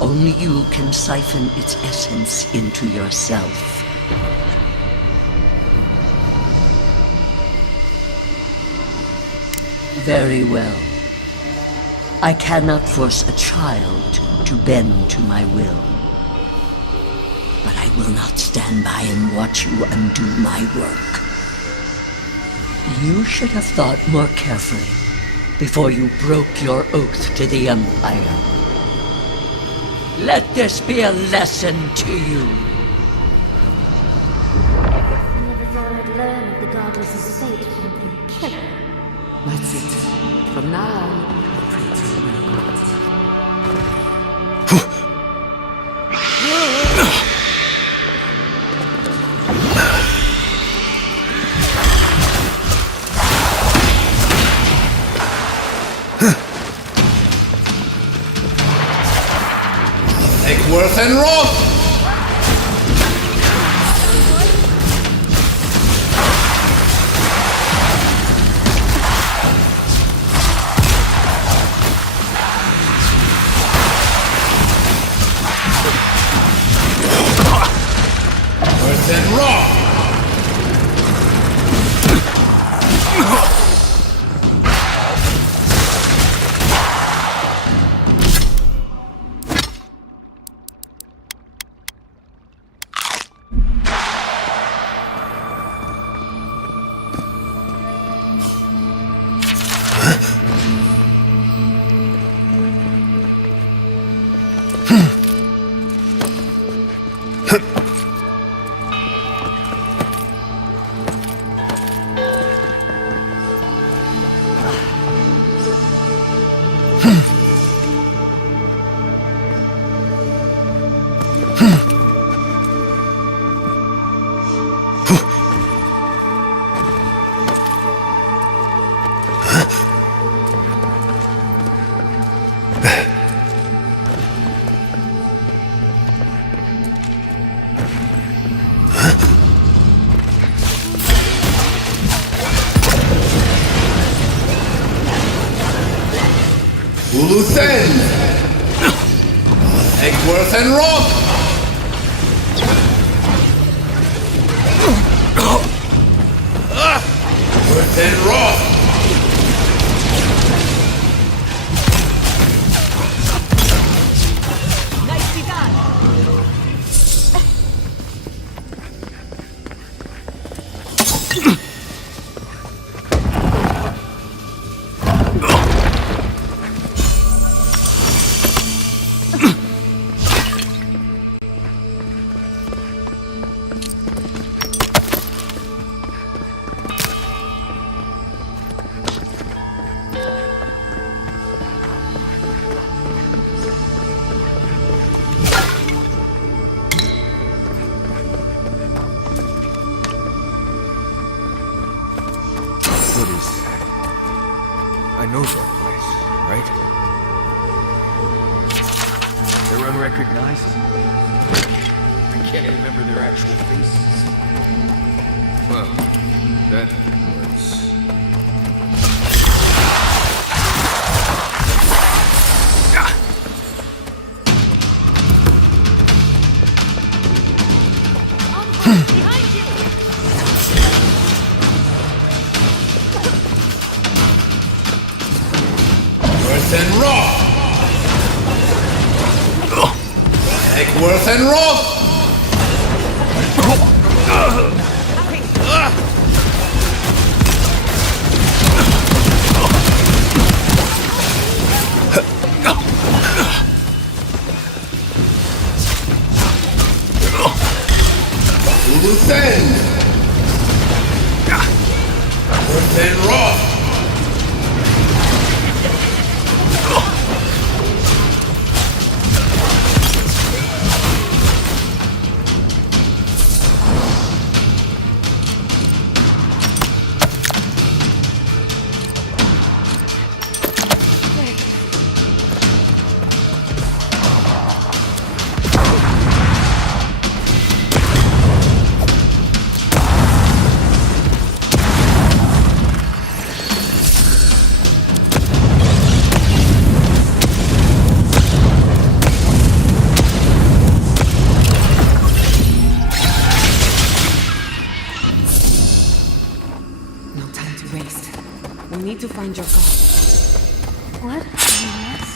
Only you can siphon its essence into yourself. Very well. I cannot force a child to bend to my will. But I will not stand by and watch you undo my work. You should have thought more carefully before you broke your oath to the Empire. Let this be a lesson to you. I never thought I'd learn of the goddess's fate from the killer. That's it. From now on, I pray to the miracles. Worth and Roth! Worth and Roth! Uluthen! Egworth and Roth! Earth and Wrath! Nicely done! What is that? I know that place, right? They're unrecognizable. I can't remember their actual faces. Well, that was... Behind you! Worth and Wrath! Take Worth and Wrath! Loose end! Worth and Wrath! No time to waste. We need to find your god. What? Yes?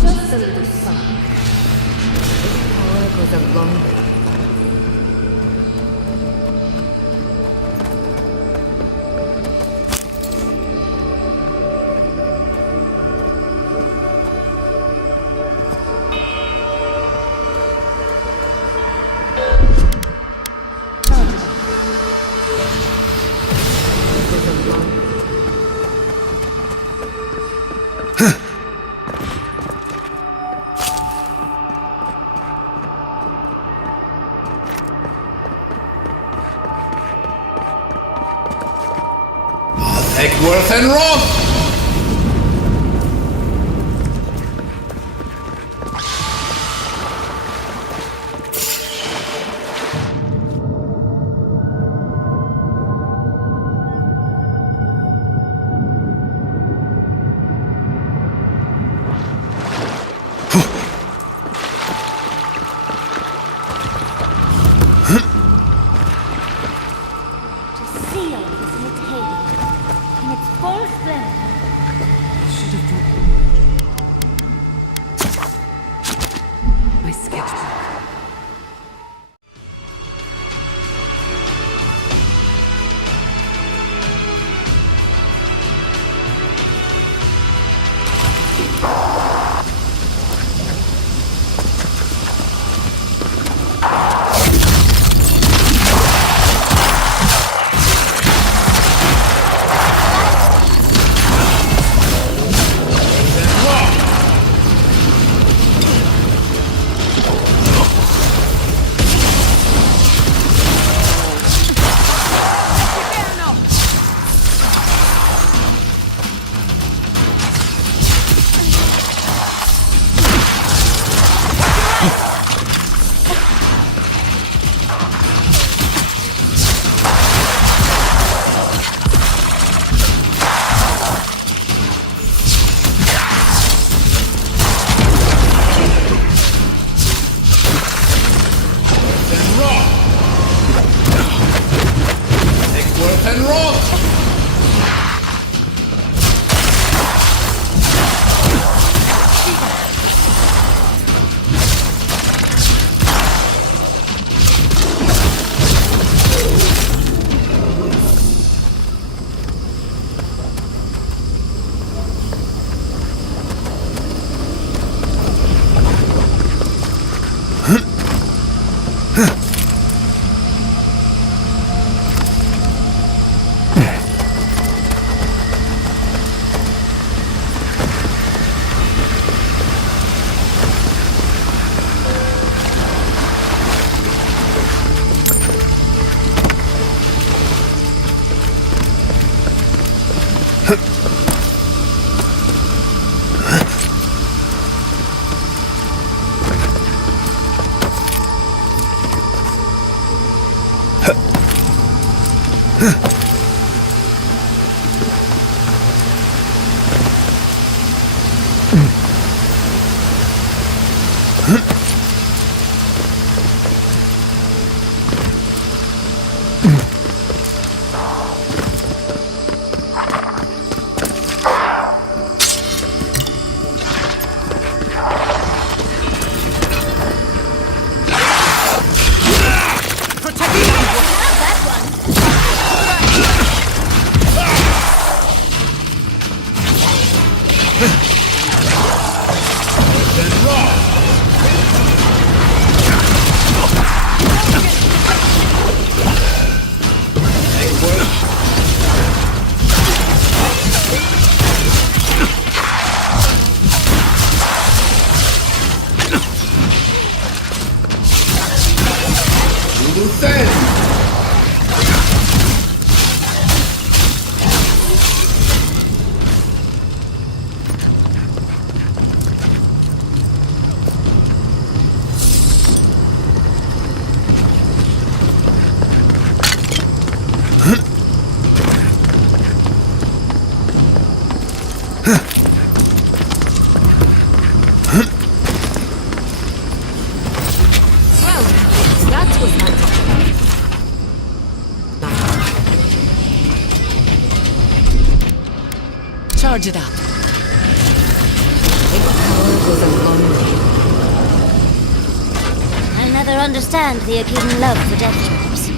Just a little sun. This power goes a long way. Goes a long way. Take Worth and Wrath! To see all this in its heyday, in its full splendor. Charge it up. I never understand the Akedan love for death traps.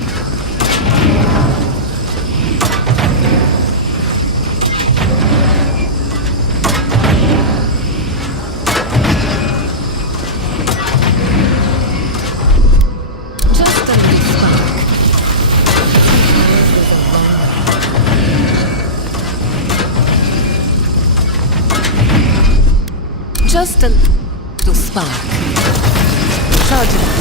Just a little spark. Charge it up.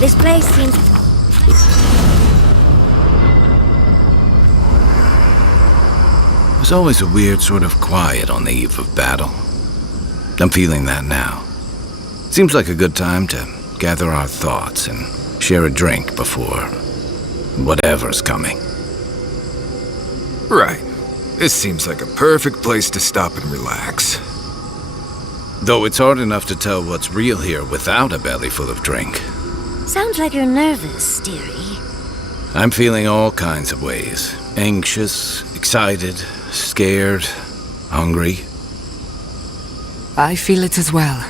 This place seems... There's always a weird sort of quiet on the eve of battle. I'm feeling that now. Seems like a good time to gather our thoughts and share a drink before whatever's coming. Right. This seems like a perfect place to stop and relax. Though it's hard enough to tell what's real here without a belly full of drink. Sounds like you're nervous, dearie. I'm feeling all kinds of ways. Anxious, excited, scared, hungry. I feel it as well.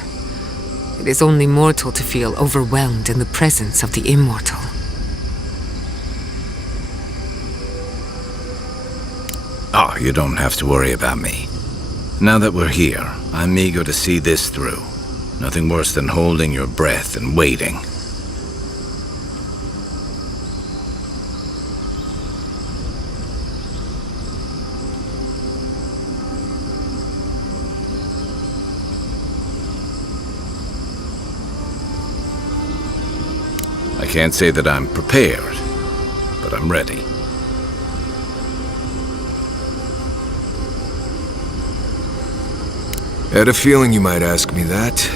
It is only mortal to feel overwhelmed in the presence of the immortal. Oh, you don't have to worry about me. Now that we're here, I'm eager to see this through. Nothing worse than holding your breath and waiting. I can't say that I'm prepared, but I'm ready. Had a feeling you might ask me that.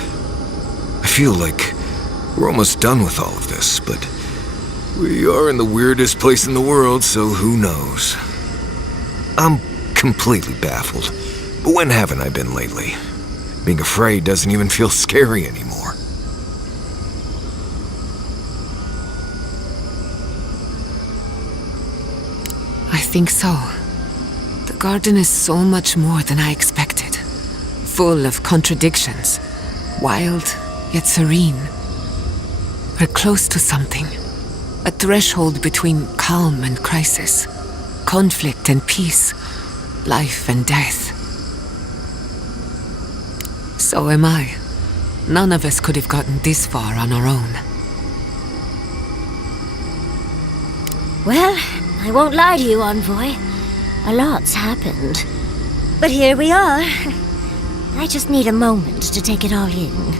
I feel like we're almost done with all of this, but we are in the weirdest place in the world, so who knows? I'm completely baffled. But when haven't I been lately? Being afraid doesn't even feel scary anymore. I think so. The garden is so much more than I expected. Full of contradictions. Wild, yet serene. We're close to something. A threshold between calm and crisis. Conflict and peace. Life and death. So am I. None of us could have gotten this far on our own. Well, I won't lie to you, Envoy. A lot's happened. But here we are. I just need a moment to take it all in.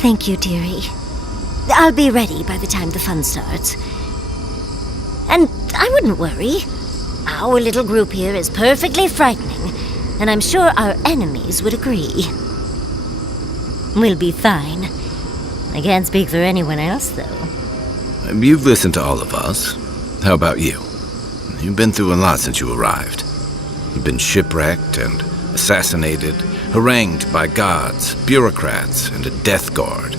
Thank you, dearie. I'll be ready by the time the fun starts. And I wouldn't worry. Our little group here is perfectly frightening, and I'm sure our enemies would agree. We'll be fine. I can't speak for anyone else, though. You've listened to all of us. How about you? You've been through a lot since you arrived. You've been shipwrecked and assassinated, harangued by gods, bureaucrats, and a death guard.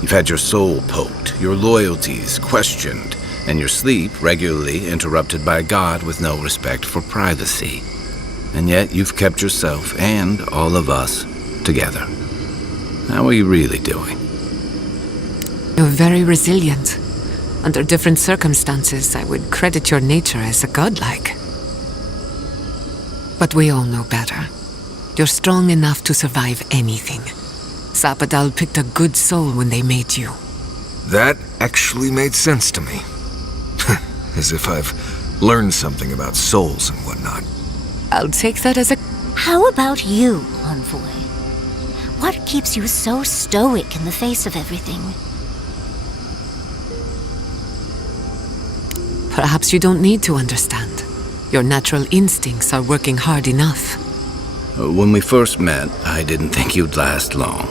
You've had your soul poked, your loyalties questioned, and your sleep regularly interrupted by a god with no respect for privacy. And yet you've kept yourself and all of us together. How are you really doing? You're very resilient. Under different circumstances, I would credit your nature as a godlike. But we all know better. You're strong enough to survive anything. Sapadal picked a good soul when they made you. That actually made sense to me. As if I've learned something about souls and whatnot. I'll take that as a... How about you, Envoy? What keeps you so stoic in the face of everything? Perhaps you don't need to understand. Your natural instincts are working hard enough. When we first met, I didn't think you'd last long.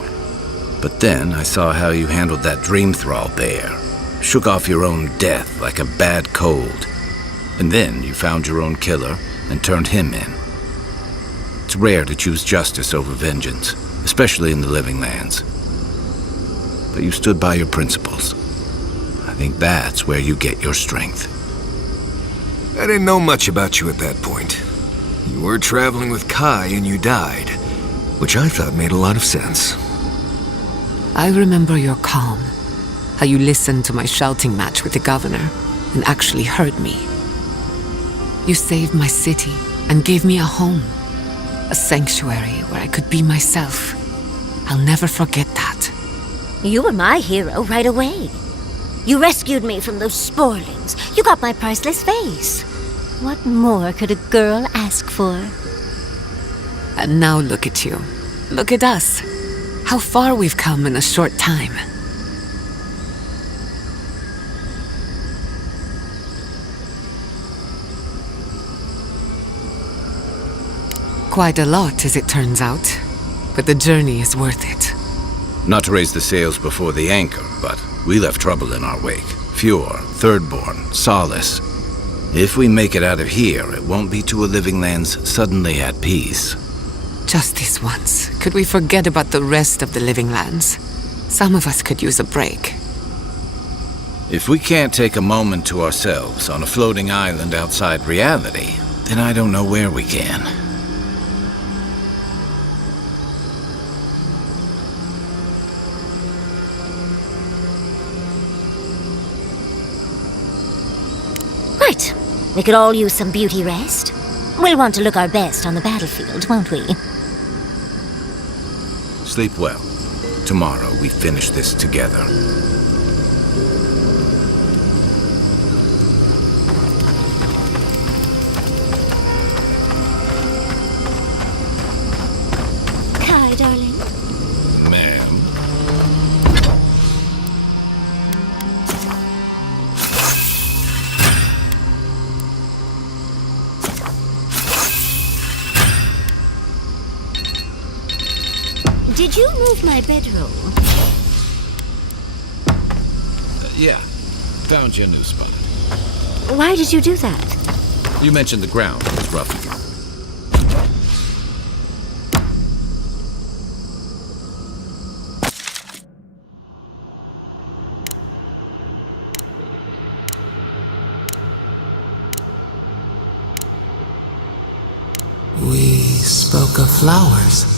But then I saw how you handled that dream thrall bear. Shook off your own death like a bad cold. And then you found your own killer and turned him in. It's rare to choose justice over vengeance, especially in the living lands. But you stood by your principles. I think that's where you get your strength. I didn't know much about you at that point. You were traveling with Kai and you died, which I thought made a lot of sense. I remember your calm. How you listened to my shouting match with the governor and actually heard me. You saved my city and gave me a home. A sanctuary where I could be myself. I'll never forget that. You were my hero right away. You rescued me from those sporlings. You got my priceless face. What more could a girl ask for? And now look at you. Look at us. How far we've come in a short time. Quite a lot, as it turns out. But the journey is worth it. Not to raise the sails before the anchor, but we left trouble in our wake. Fjord, Thirdborn, Solace. If we make it out of here, it won't be to a living land's suddenly at peace. Just this once. Could we forget about the rest of the living lands? Some of us could use a break. If we can't take a moment to ourselves on a floating island outside reality, then I don't know where we can. Right. We could all use some beauty rest. We'll want to look our best on the battlefield, won't we? Sleep well. Tomorrow we finish this together. Kai, darling. Ma'am. Did you move my bedroll? Yeah. Found you a new spot. Why did you do that? You mentioned the ground was rough. We spoke of flowers.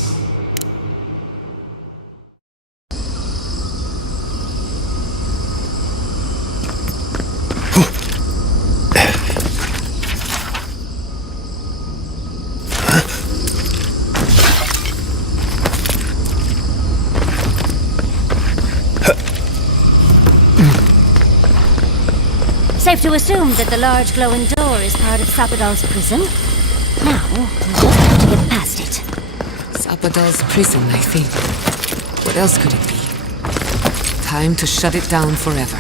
to assume that the large glowing door is part of Sapadal's prison. Now, we just have to get past it. Sapadal's prison, I think. What else could it be? Time to shut it down forever.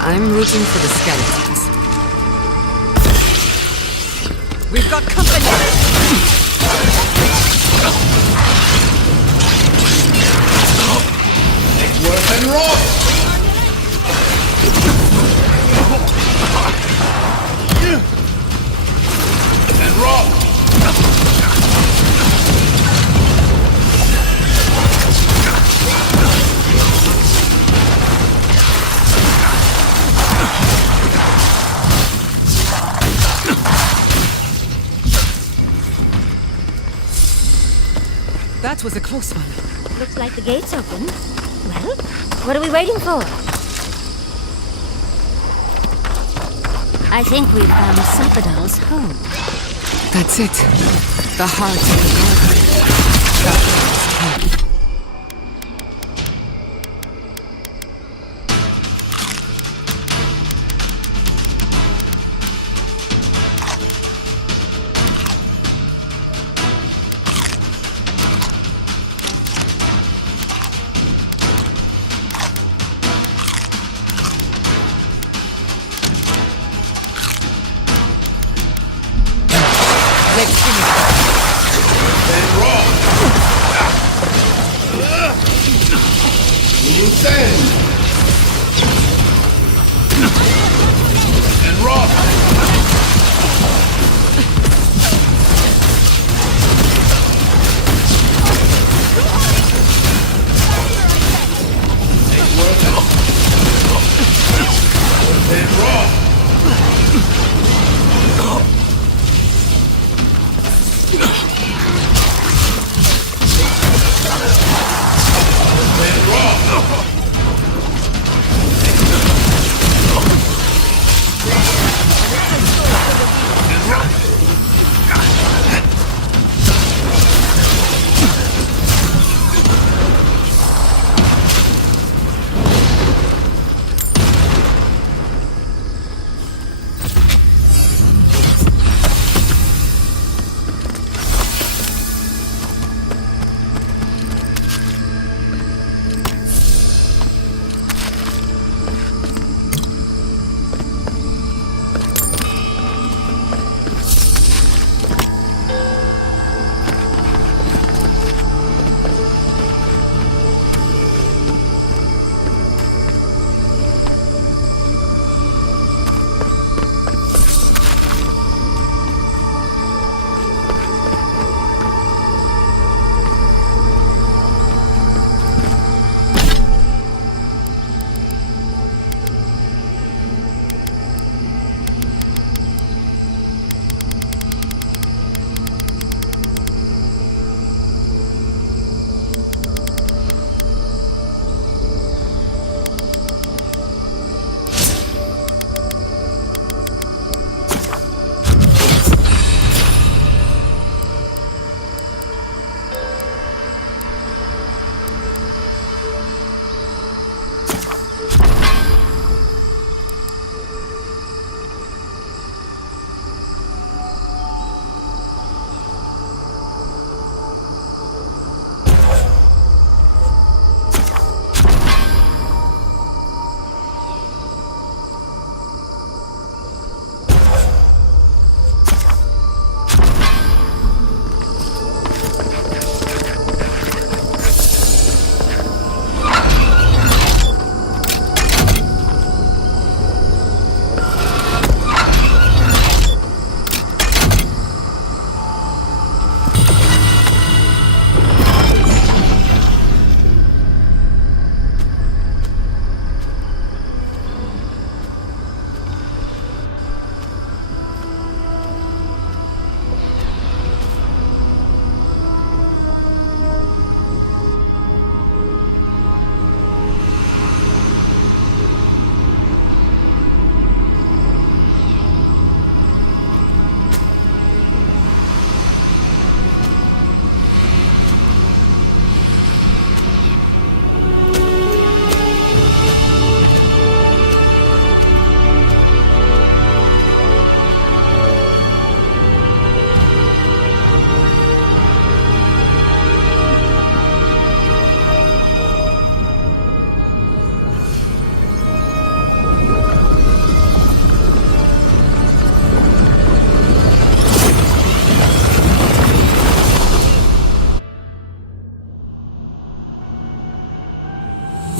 I'm rooting for the skeletons. We've got company! Worth and rock! And rock! That was a close one. Looks like the gate's open. Well, what are we waiting for? I think we've found Sapadal's home. That's it. The heart of the garden. Sapadal's camp.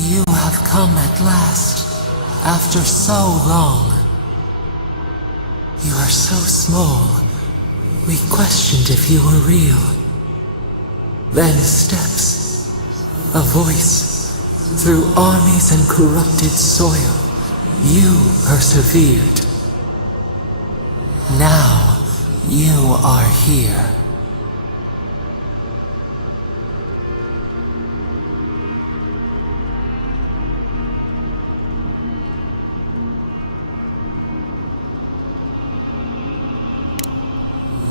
You have come at last, after so long. You are so small, we questioned if you were real. Then steps, a voice, through armies and corrupted soil, you persevered. Now, you are here.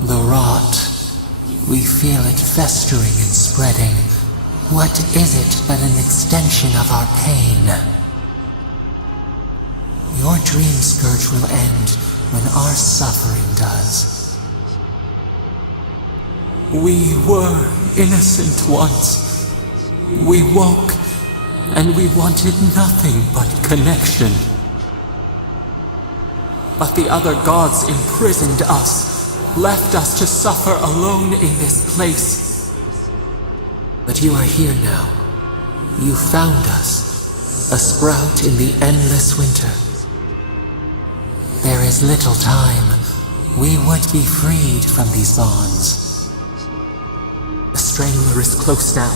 The rot. We feel it festering and spreading. What is it but an extension of our pain? Your dream scourge will end when our suffering does. We were innocent once. We woke, and we wanted nothing but connection. But the other gods imprisoned us, left us to suffer alone in this place. But you are here now. You found us, a sprout in the endless winter. There is little time. We would be freed from these bonds. The Strangler is close now.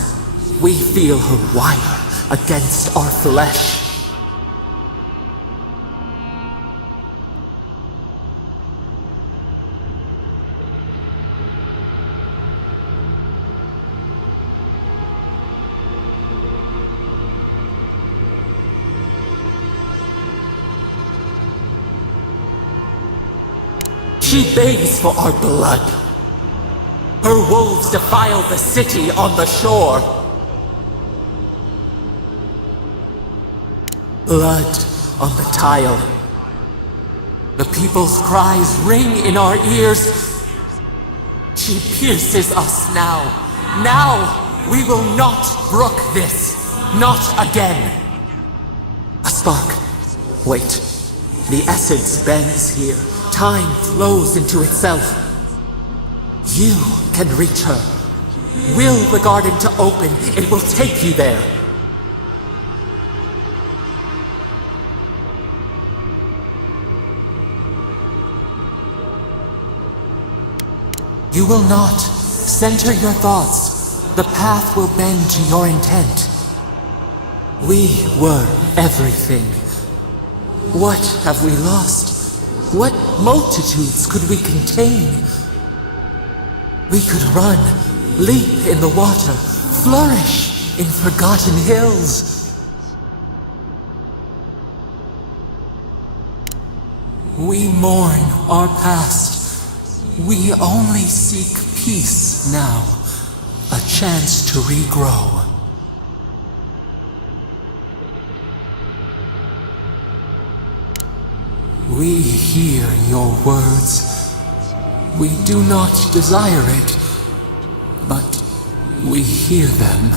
We feel her wire against our flesh. She begs for our blood. Her wolves defile the city on the shore. Blood on the tile. The people's cries ring in our ears. She pierces us now. Now we will not brook this. Not again. A spark. Wait. The essence bends here. Time flows into itself. You can reach her. Will the garden to open, it will take you there. You will not. Center your thoughts. The path will bend to your intent. We were everything. What have we lost? What multitudes could we contain? We could run, leap in the water, flourish in forgotten hills. We mourn our past. We only seek peace now, a chance to regrow. We hear your words. We do not desire it, but we hear them.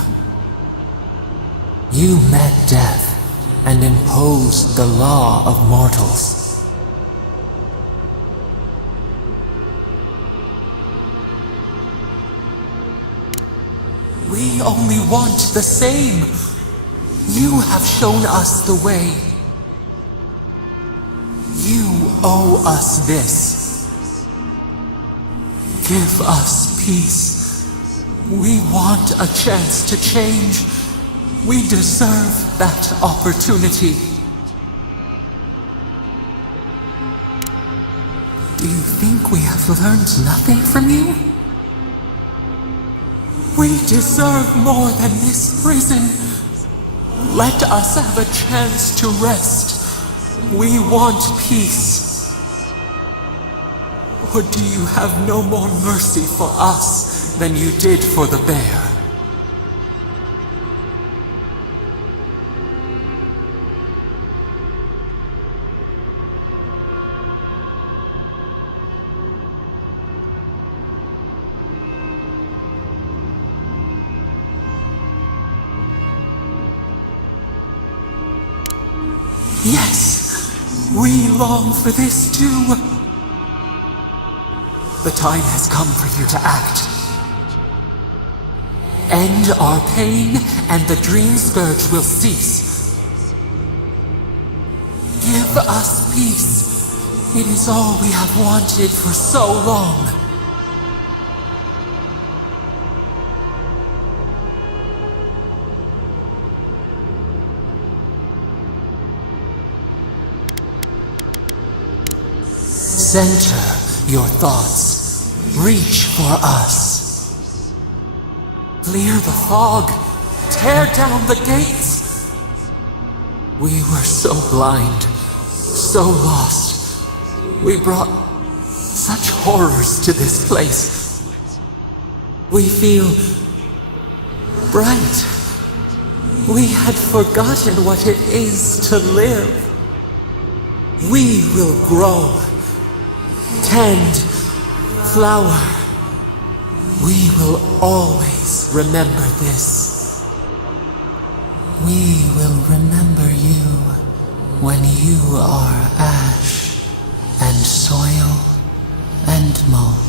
You met death and imposed the law of mortals. We only want the same. You have shown us the way. You owe us this. Give us peace. We want a chance to change. We deserve that opportunity. Do you think we have learned nothing from you? We deserve more than this prison. Let us have a chance to rest. We want peace. Or do you have no more mercy for us than you did for the bear? Yes, we long for this too. The time has come for you to act. End our pain, and the dream scourge will cease. Give us peace. It is all we have wanted for so long. Center your thoughts. Reach for us. Clear the fog. Tear down the gates. We were so blind, so lost. We brought such horrors to this place. We feel bright. We had forgotten what it is to live. We will grow. Tend, flower. We will always remember this. We will remember you when you are ash and soil and mold.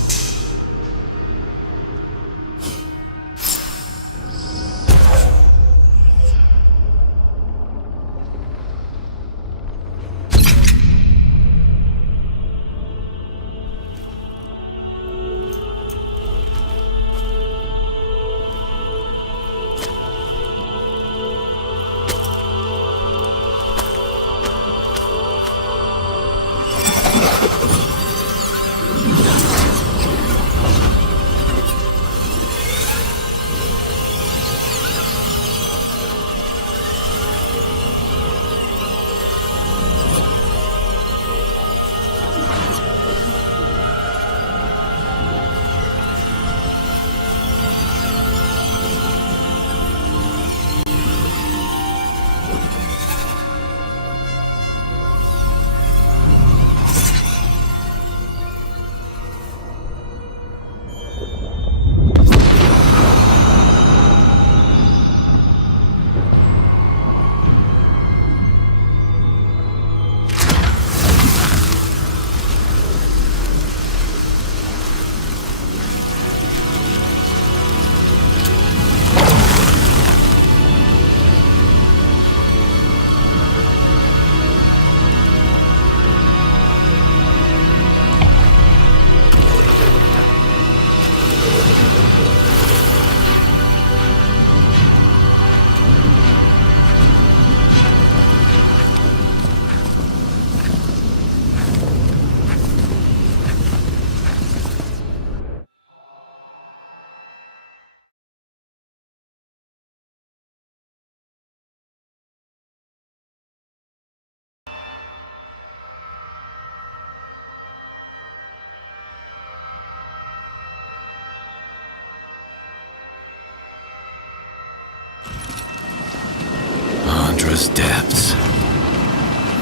Andra's depths.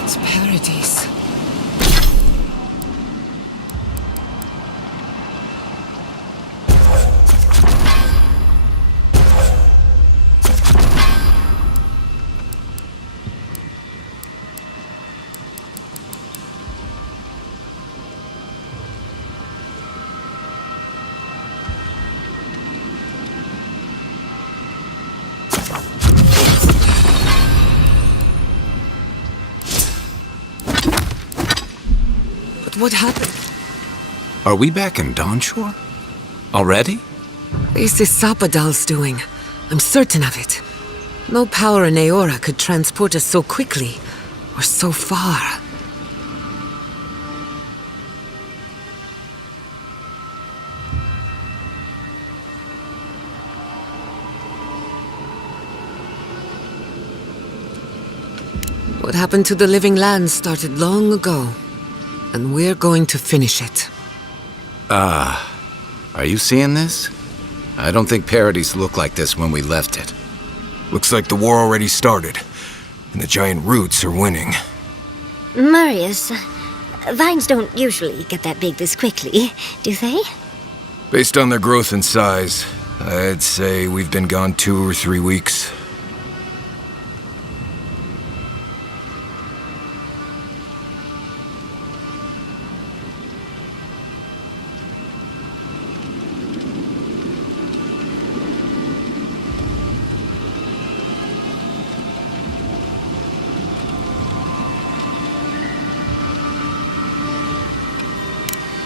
It's paradise. What happened? Are we back in Dawnshore? Already? This is Sapadal's doing. I'm certain of it. No power in Aora could transport us so quickly, or so far. What happened to the living lands started long ago. And we're going to finish it. Are you seeing this? I don't think Paradise looked like this when we left it. Looks like the war already started, and the giant roots are winning. Marius, vines don't usually get that big this quickly, do they? Based on their growth and size, I'd say we've been gone 2 or 3 weeks.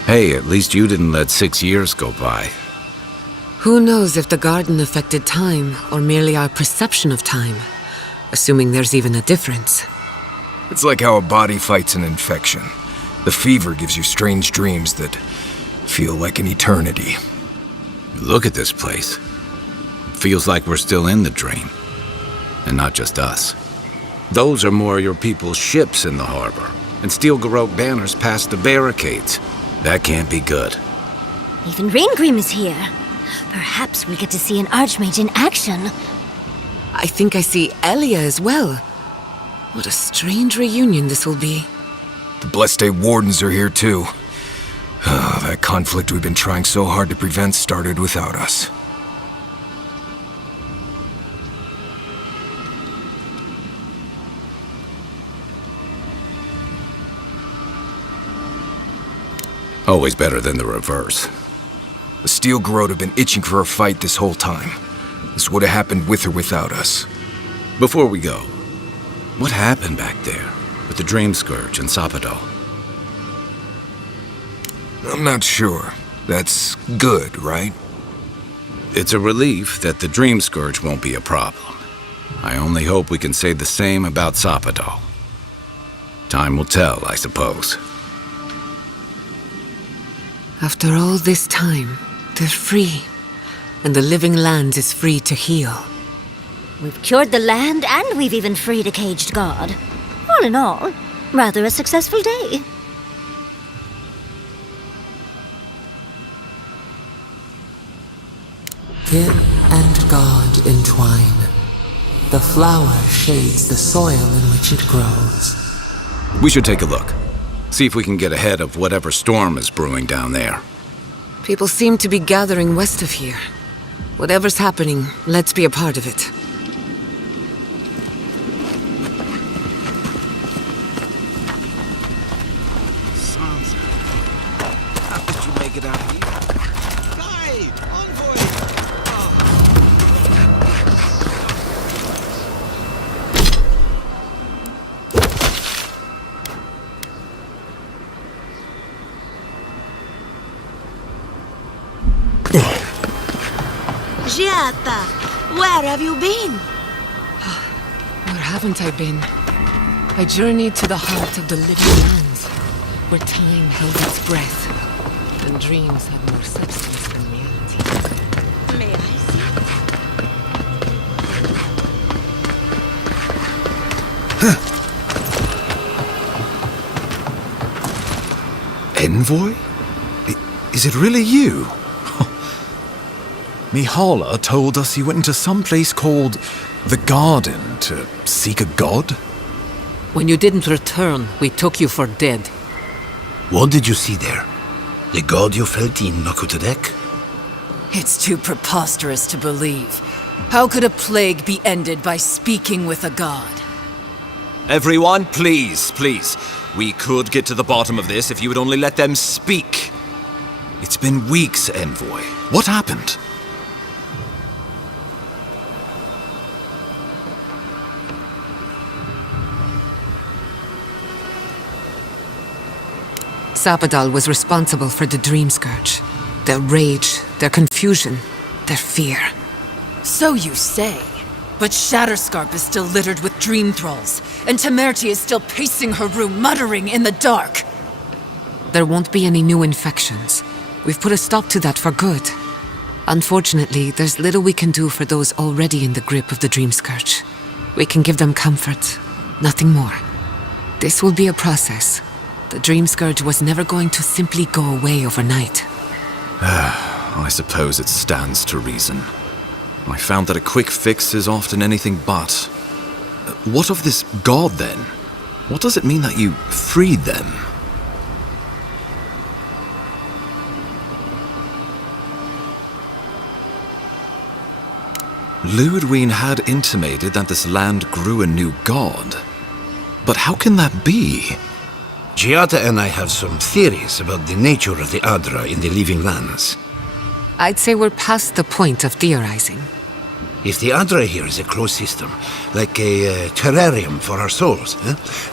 Hey, at least you didn't let 6 years go by. Who knows if the garden affected time or merely our perception of time, assuming there's even a difference. It's like how a body fights an infection. The fever gives you strange dreams that feel like an eternity. Look at this place. It feels like we're still in the dream. And not just us. Those are more your people's ships in the harbor, and steel Garrote banners past the barricades. That can't be good. Even Reingrim is here. Perhaps we get to see an Archmage in action. I think I see Elia as well. What a strange reunion this will be. The Blessed Wardens are here too. That conflict we've been trying so hard to prevent started without us. Always better than the reverse. The Steel Garrote have been itching for a fight this whole time. This would have happened with or without us. Before we go, what happened back there with the Dream Scourge and Sapadal? I'm not sure. That's good, right? It's a relief that the Dream Scourge won't be a problem. I only hope we can say the same about Sapadal. Time will tell, I suppose. After all this time, they're free. And the living land is free to heal. We've cured the land and we've even freed a caged god. All in all, rather a successful day. Kin and God entwine. The flower shades the soil in which it grows. We should take a look. See if we can get ahead of whatever storm is brewing down there. People seem to be gathering west of here. Whatever's happening, let's be a part of it. Sansa, how did you make it out here? Guy! Envoy! Giata, where have you been? Where haven't I been? I journeyed to the heart of the living lands, where time held its breath, and dreams had more substance than reality. May I see? Envoy? Is it really you? Mihala told us you went into some place called the Garden to seek a god? When you didn't return, we took you for dead. What did you see there? The god you felt in Nakutadek? It's too preposterous to believe. How could a plague be ended by speaking with a god? Everyone, please, please. We could get to the bottom of this if you would only let them speak. It's been weeks, Envoy. What happened? Sapadal was responsible for the Dream Scourge. Their rage, their confusion, their fear. So you say. But Shatterscarp is still littered with dream thralls, and Temerty is still pacing her room, muttering in the dark. There won't be any new infections. We've put a stop to that for good. Unfortunately, there's little we can do for those already in the grip of the Dream Scourge. We can give them comfort, nothing more. This will be a process. The Dream Scourge was never going to simply go away overnight. I suppose it stands to reason. I found that a quick fix is often anything but. What of this god, then? What does it mean that you freed them? Ludwine had intimated that this land grew a new god. But how can that be? Giata and I have some theories about the nature of the Adra in the living lands. I'd say we're past the point of theorizing. If the Adra here is a closed system, like a terrarium for our souls,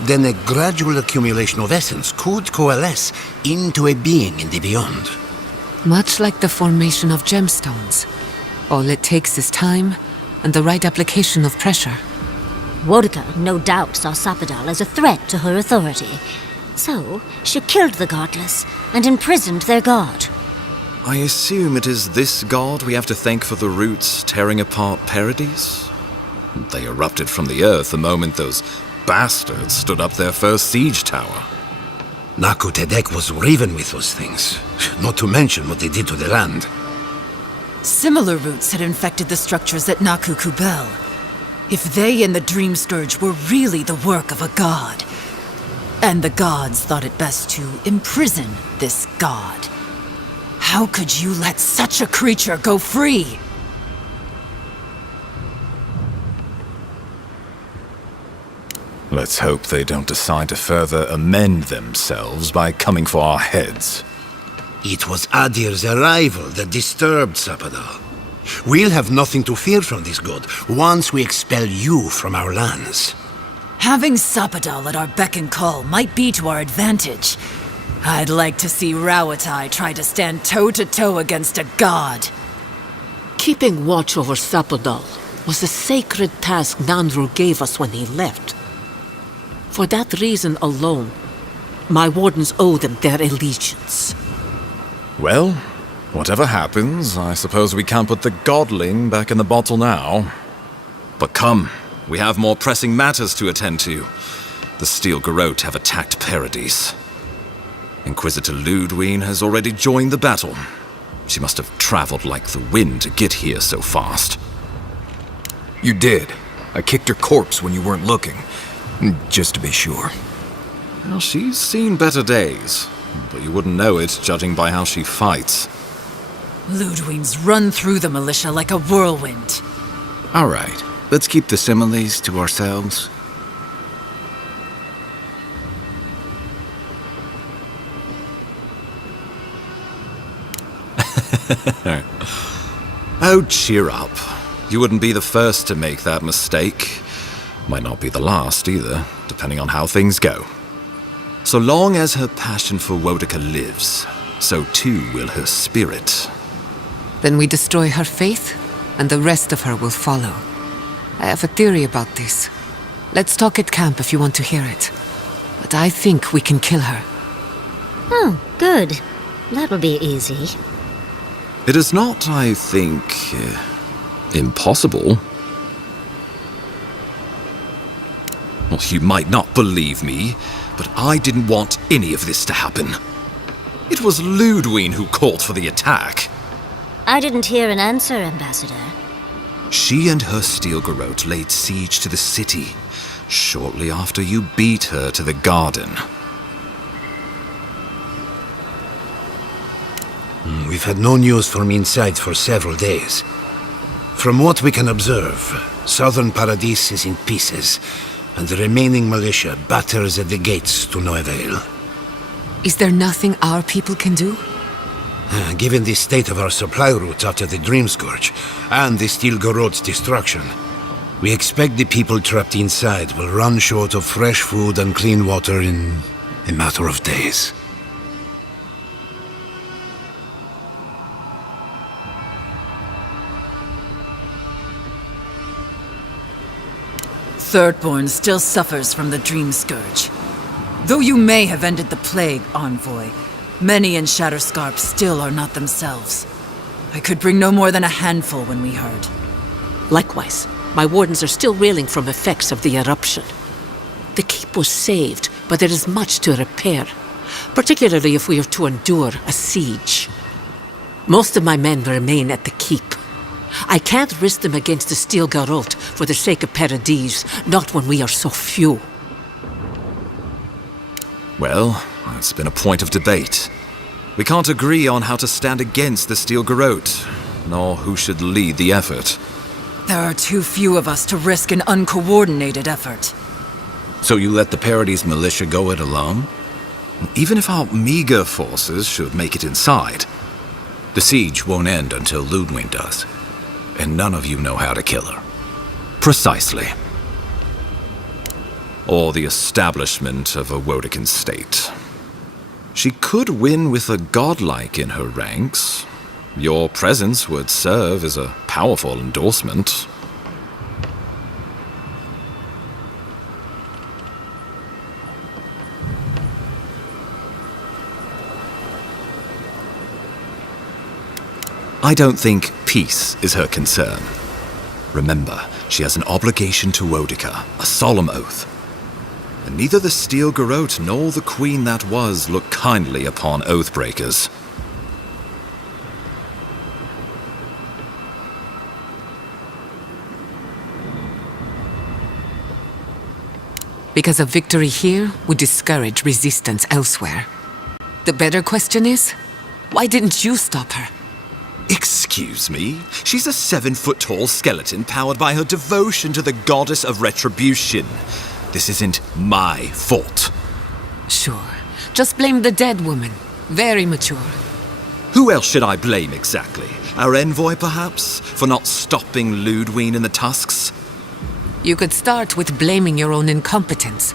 then a gradual accumulation of essence could coalesce into a being in the beyond. Much like the formation of gemstones. All it takes is time and the right application of pressure. Wodka no doubt saw Sapadal as a threat to her authority. So, she killed the godless and imprisoned their god. I assume it is this god we have to thank for the roots tearing apart Paradise? They erupted from the earth the moment those bastards stood up their first siege tower. Naku Tedek was riven with those things, not to mention what they did to the land. Similar roots had infected the structures at Naku Kubel. If they and the Dream Scourge were really the work of a god, and the gods thought it best to imprison this god, how could you let such a creature go free? Let's hope they don't decide to further amend themselves by coming for our heads. It was Adir's arrival that disturbed Sapadal. We'll have nothing to fear from this god once we expel you from our lands. Having Sapadal at our beck and call might be to our advantage. I'd like to see Rawatai try to stand toe-to-toe against a god. Keeping watch over Sapadal was a sacred task Nandru gave us when he left. For that reason alone, my wardens owe them their allegiance. Well, whatever happens, I suppose we can't put the godling back in the bottle now. But come, we have more pressing matters to attend to. The Steel Garrote have attacked Paradise. Inquisitor Ludwine has already joined the battle. She must have traveled like the wind to get here so fast. You did. I kicked her corpse when you weren't looking. Just to be sure. Well, she's seen better days, but you wouldn't know it judging by how she fights. Ludwine's run through the militia like a whirlwind. All right, let's keep the similes to ourselves. Oh, cheer up. You wouldn't be the first to make that mistake. Might not be the last either, depending on how things go. So long as her passion for Wodika lives, so too will her spirit. Then we destroy her faith, and the rest of her will follow. I have a theory about this. Let's talk at camp if you want to hear it. But I think we can kill her. Oh, good. That'll be easy. It is not, I think, impossible. Well, you might not believe me, but I didn't want any of this to happen. It was Ludwine who called for the attack. I didn't hear an answer, Ambassador. She and her Steel Garrote laid siege to the city shortly after you beat her to the garden. We've had no news from inside for several days. From what we can observe, southern Paradise is in pieces, and the remaining militia batters at the gates to no avail. Is there nothing our people can do? Given the state of our supply route after the Dream Scourge, and the Steel Garrote's destruction, we expect the people trapped inside will run short of fresh food and clean water in a matter of days. Thirdborn still suffers from the Dream Scourge. Though you may have ended the plague, Envoy, many in Shatterscarp still are not themselves. I could bring no more than a handful when we heard. Likewise, my wardens are still reeling from effects of the eruption. The keep was saved, but there is much to repair, particularly if we are to endure a siege. Most of my men remain at the keep. I can't risk them against the Steel Garrote for the sake of Paradise, not when we are so few. Well, it's been a point of debate. We can't agree on how to stand against the Steel Garrote, nor who should lead the effort. There are too few of us to risk an uncoordinated effort. So you let the Paradise militia go it alone? Even if our meager forces should make it inside, the siege won't end until Ludwine does. And none of you know how to kill her. Precisely. Or the establishment of a Wodekin state. She could win with a godlike in her ranks. Your presence would serve as a powerful endorsement. I don't think peace is her concern. Remember, she has an obligation to Wodica, a solemn oath. And neither the Steel Garrote nor the Queen that was look kindly upon oathbreakers. Because a victory here would discourage resistance elsewhere. The better question is, why didn't you stop her? Excuse me? She's a 7-foot-tall skeleton powered by her devotion to the goddess of retribution. This isn't my fault. Sure. Just blame the dead woman. Very mature. Who else should I blame exactly? Our envoy, perhaps? For not stopping Ludwine and the Tusks? You could start with blaming your own incompetence.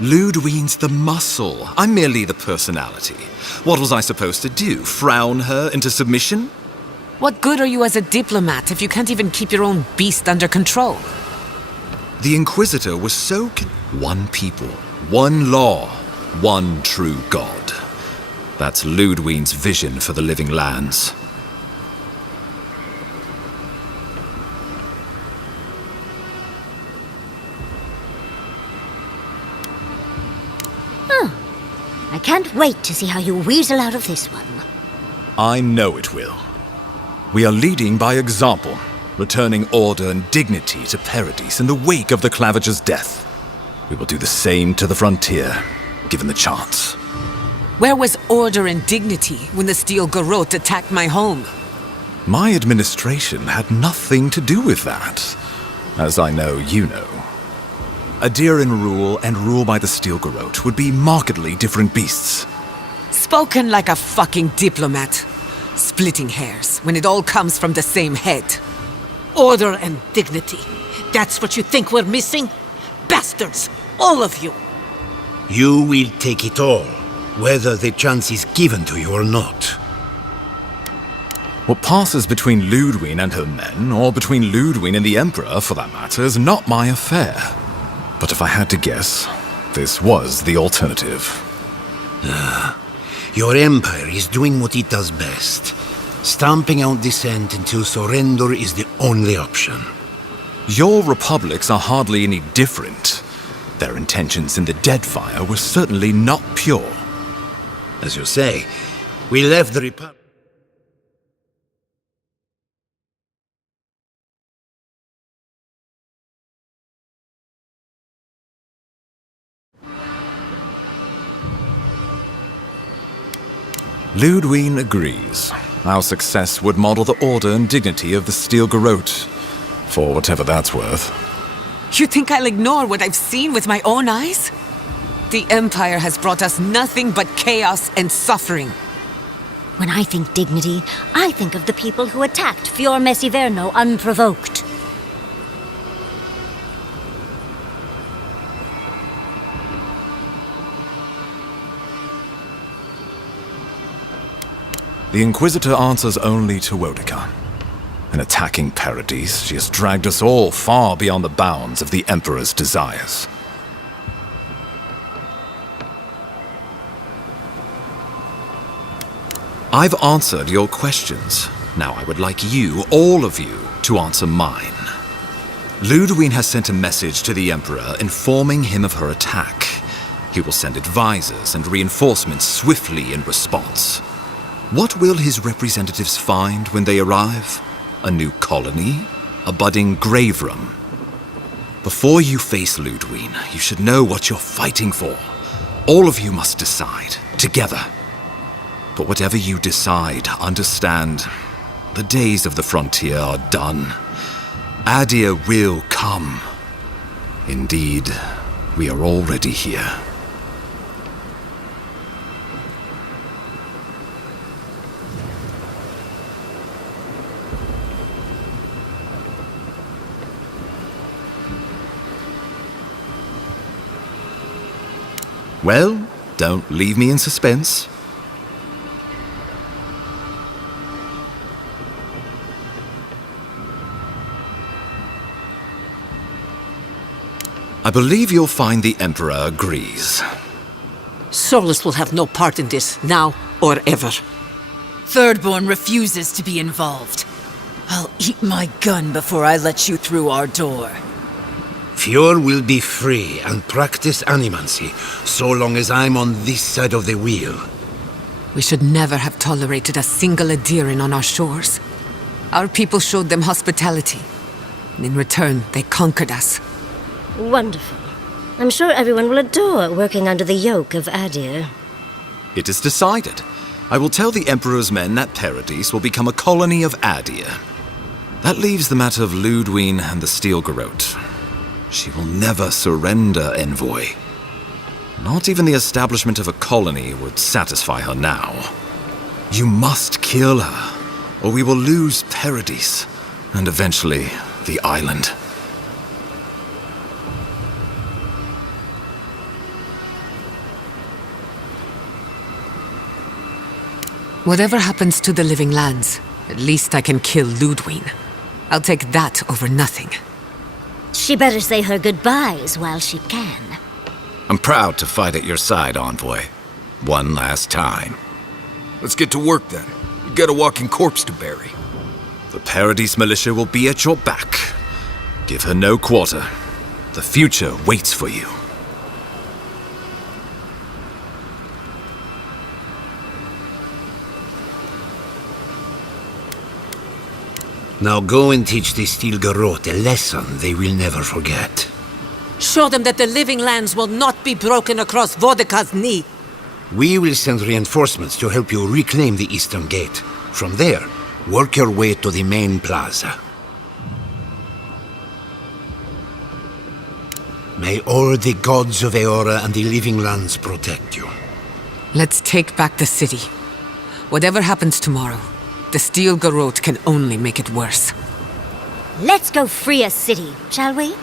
Ludwine's the muscle. I'm merely the personality. What was I supposed to do? Frown her into submission? What good are you as a diplomat if you can't even keep your own beast under control? The Inquisitor was so one people, one law, one true God. That's Ludwine's vision for the living lands. I can't wait to see how you weasel out of this one. I know it will. We are leading by example, returning order and dignity to Paradis in the wake of the Clavager's death. We will do the same to the frontier, given the chance. Where was order and dignity when the Steel Garrote attacked my home? My administration had nothing to do with that, as I know you know. Adiran rule and rule by the Steel Garrote would be markedly different beasts. Spoken like a fucking diplomat. Splitting hairs when it all comes from the same head. Order and dignity. That's what you think we're missing? Bastards! All of you! You will take it all, whether the chance is given to you or not. What passes between Ludwine and her men, or between Ludwine and the Emperor, for that matter, is not my affair. But if I had to guess, this was the alternative. Your empire is doing what it does best. Stamping out dissent until surrender is the only option. Your republics are hardly any different. Their intentions in the Deadfire were certainly not pure. As you say, we left the Republic. Ludwine agrees. Our success would model the order and dignity of the Steel Garrote, for whatever that's worth. You think I'll ignore what I've seen with my own eyes? The Empire has brought us nothing but chaos and suffering. When I think dignity, I think of the people who attacked Fior Messiverno unprovoked. The Inquisitor answers only to Wodica. In attacking Paradis, she has dragged us all far beyond the bounds of the Emperor's desires. I've answered your questions. Now I would like you, all of you, to answer mine. Ludwine has sent a message to the Emperor informing him of her attack. He will send advisors and reinforcements swiftly in response. What will his representatives find when they arrive? A new colony? A budding grave room? Before you face Ludwine, you should know what you're fighting for. All of you must decide, together. But whatever you decide, understand, the days of the frontier are done. Adir will come. Indeed, we are already here. Well, don't leave me in suspense. I believe you'll find the Emperor agrees. Solus will have no part in this, now or ever. Thirdborn refuses to be involved. I'll eat my gun before I let you through our door. Fjord will be free and practice animancy, so long as I'm on this side of the wheel. We should never have tolerated a single Adiran on our shores. Our people showed them hospitality, and in return, they conquered us. Wonderful. I'm sure everyone will adore working under the yoke of Adir. It is decided. I will tell the Emperor's men that Paradis will become a colony of Adir. That leaves the matter of Ludwine and the Steel Garrote. She will never surrender, Envoy. Not even the establishment of a colony would satisfy her now. You must kill her, or we will lose Paradis, and eventually the island. Whatever happens to the living lands, at least I can kill Ludwine. I'll take that over nothing. She better say her goodbyes while she can. I'm proud to fight at your side, Envoy. One last time. Let's get to work then. We got a walking corpse to bury. The Paradis militia will be at your back. Give her no quarter. The future waits for you. Now go and teach the Steel Garrote a lesson they will never forget. Show them that the living lands will not be broken across Vodka's knee. We will send reinforcements to help you reclaim the Eastern Gate. From there, work your way to the main plaza. May all the gods of Eora and the living lands protect you. Let's take back the city. Whatever happens tomorrow, the Steel Garrote can only make it worse. Let's go free a city, shall we?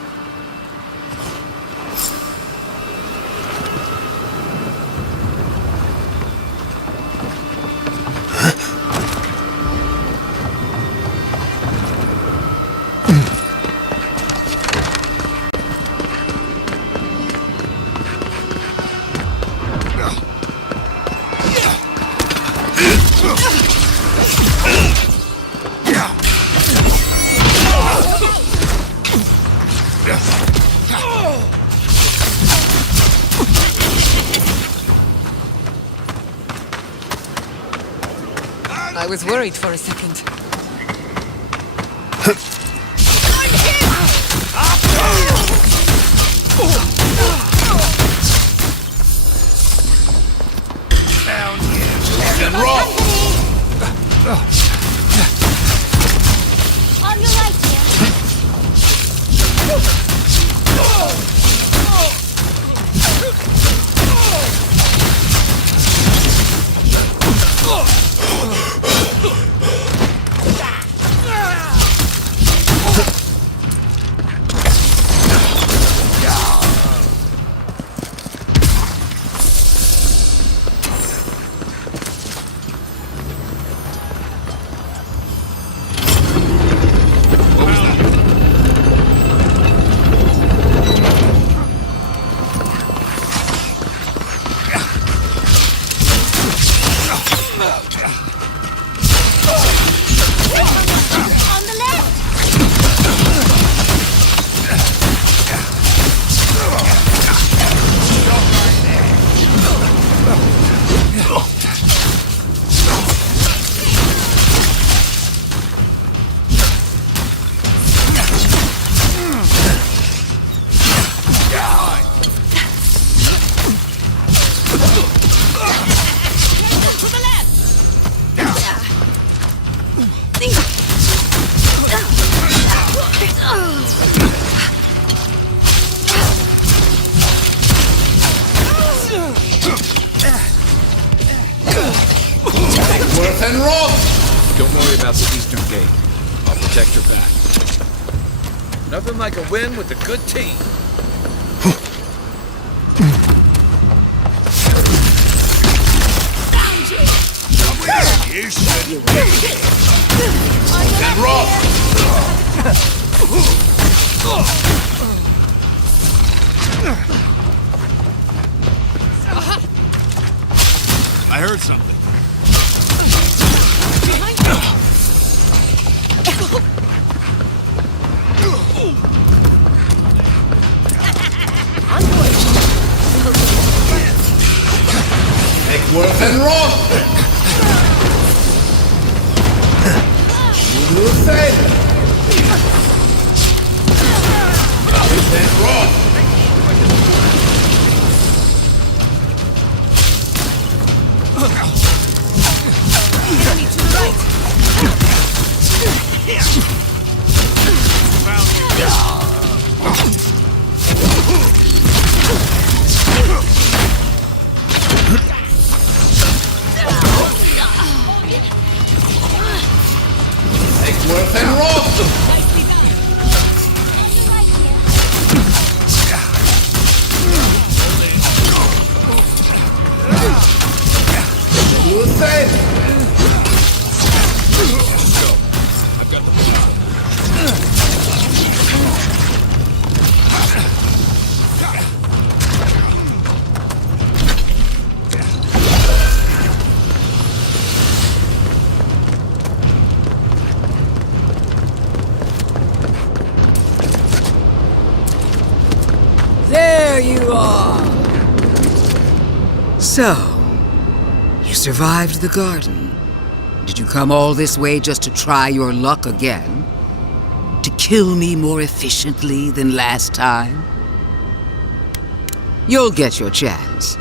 I was worried for a second. Down here. And roll. On your right here. and Roth! Don't worry about the Eastern Gate. I'll protect your back. Nothing like a win with a good team. You shouldn't be. And Roth! I heard something. Eckworth and Roth! You do the same! And Roth! Enemy to the right! Eckworth and Roth! Do the same! I've got the plan. There you are! So, you survived the garden. Did you come all this way just to try your luck again? To kill me more efficiently than last time? You'll get your chance.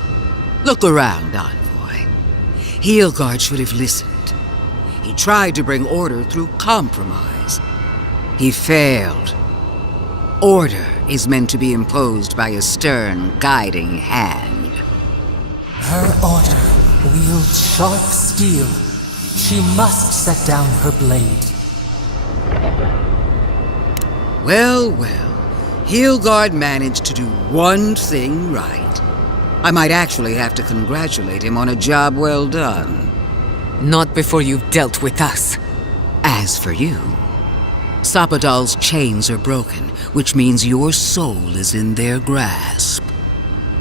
Look around, Envoy. Heelguard should have listened. He tried to bring order through compromise. He failed. Order is meant to be imposed by a stern, guiding hand. Her order wields sharp steel. She must set down her blade. Well, Heelguard managed to do one thing right. I might actually have to congratulate him on a job well done. Not before you've dealt with us. As for you, Sapadal's chains are broken, which means your soul is in their grasp.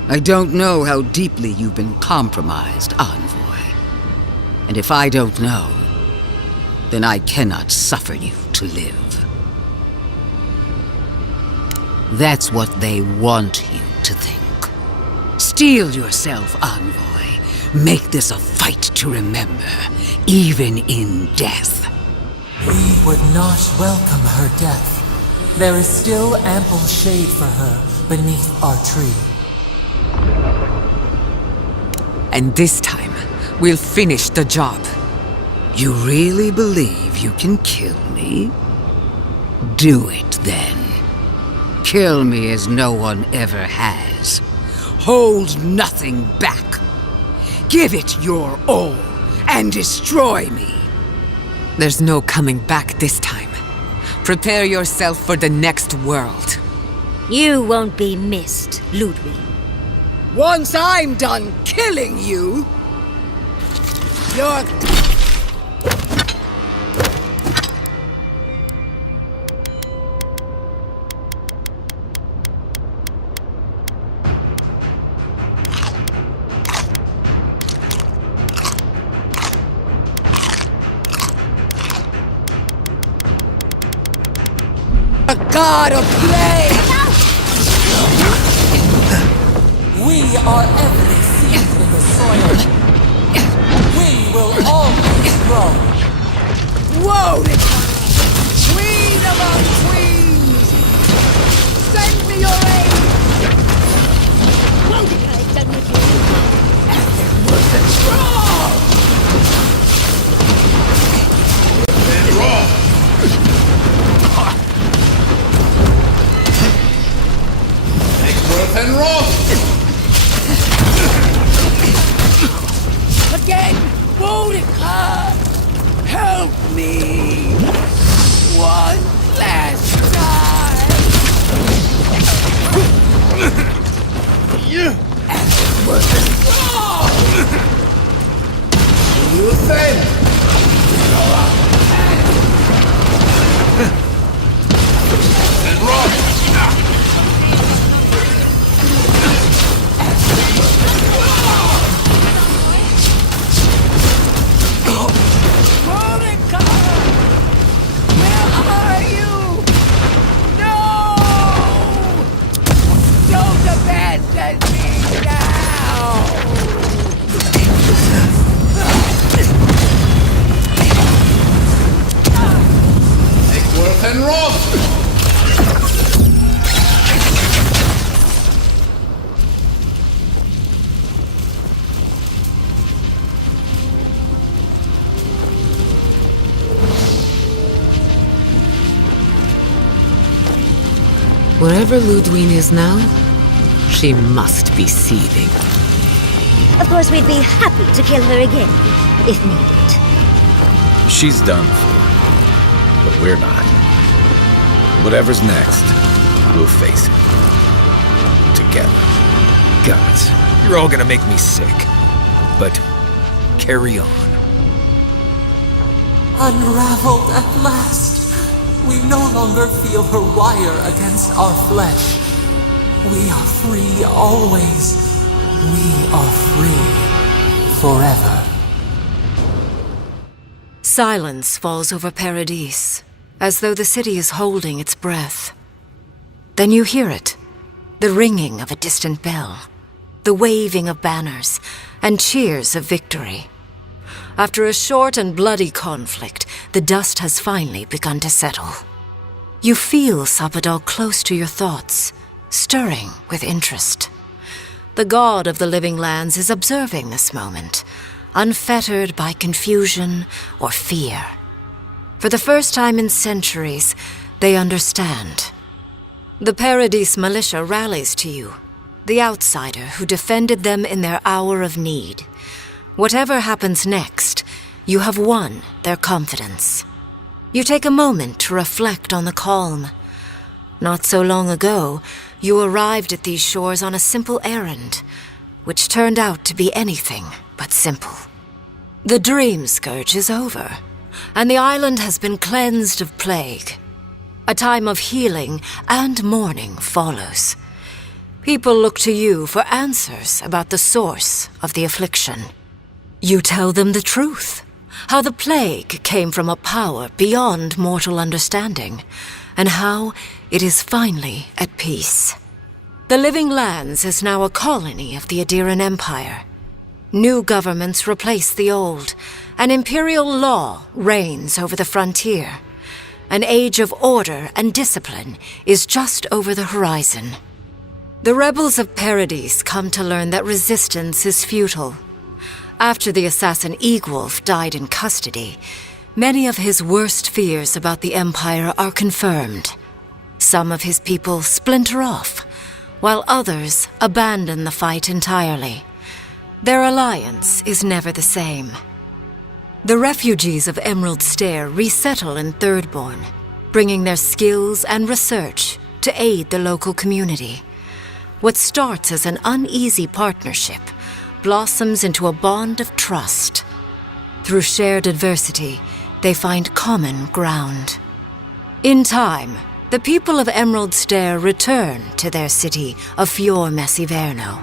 I don't know how deeply you've been compromised, Envoy. And if I don't know, then I cannot suffer you to live. That's what they want you to think. Steel yourself, Envoy. Make this a fight to remember, even in death. We would not welcome her death. There is still ample shade for her beneath our tree. And this time, we'll finish the job. You really believe you can kill me? Do it then. Kill me as no one ever has. Hold nothing back. Give it your all and destroy me. There's no coming back this time. Prepare yourself for the next world. You won't be missed, Ludwig. Once I'm done killing you, you're... a god of play! We are every seed in the soil. We will always grow. Whoa! Queen among queens! Send me your aid! Mordecai is done with you. And Roth! Eckworth and Roth! Again! Mordecai! You think? And Roth! Wherever Ludwine is now, she must be seething. Of course, we'd be happy to kill her again, if needed. She's done for, but we're not. Whatever's next, we'll face it. Together. Gods, you're all gonna make me sick. But carry on. Unraveled at last. We no longer feel her wire against our flesh. We are free always. We are free forever. Silence falls over Paradis, as though the city is holding its breath. Then you hear it, the ringing of a distant bell, the waving of banners, and cheers of victory. After a short and bloody conflict, the dust has finally begun to settle. You feel Sapadal close to your thoughts, stirring with interest. The god of the living lands is observing this moment, unfettered by confusion or fear. For the first time in centuries, they understand. The Paradis militia rallies to you, the outsider who defended them in their hour of need. Whatever happens next, you have won their confidence. You take a moment to reflect on the calm. Not so long ago, you arrived at these shores on a simple errand, which turned out to be anything but simple. The Dream Scourge is over, and the island has been cleansed of plague. A time of healing and mourning follows. People look to you for answers about the source of the affliction. You tell them the truth, how the plague came from a power beyond mortal understanding, and how it is finally at peace. The Living Lands is now a colony of the Adiran Empire. New governments replace the old, and imperial law reigns over the frontier. An age of order and discipline is just over the horizon. The rebels of Paradis come to learn that resistance is futile. After the assassin Egwulf died in custody, many of his worst fears about the Empire are confirmed. Some of his people splinter off, while others abandon the fight entirely. Their alliance is never the same. The refugees of Emerald Stair resettle in Thirdborn, bringing their skills and research to aid the local community. What starts as an uneasy partnership blossoms into a bond of trust. Through shared adversity, they find common ground. In time, the people of Emerald Stair return to their city of Fior Messiverno.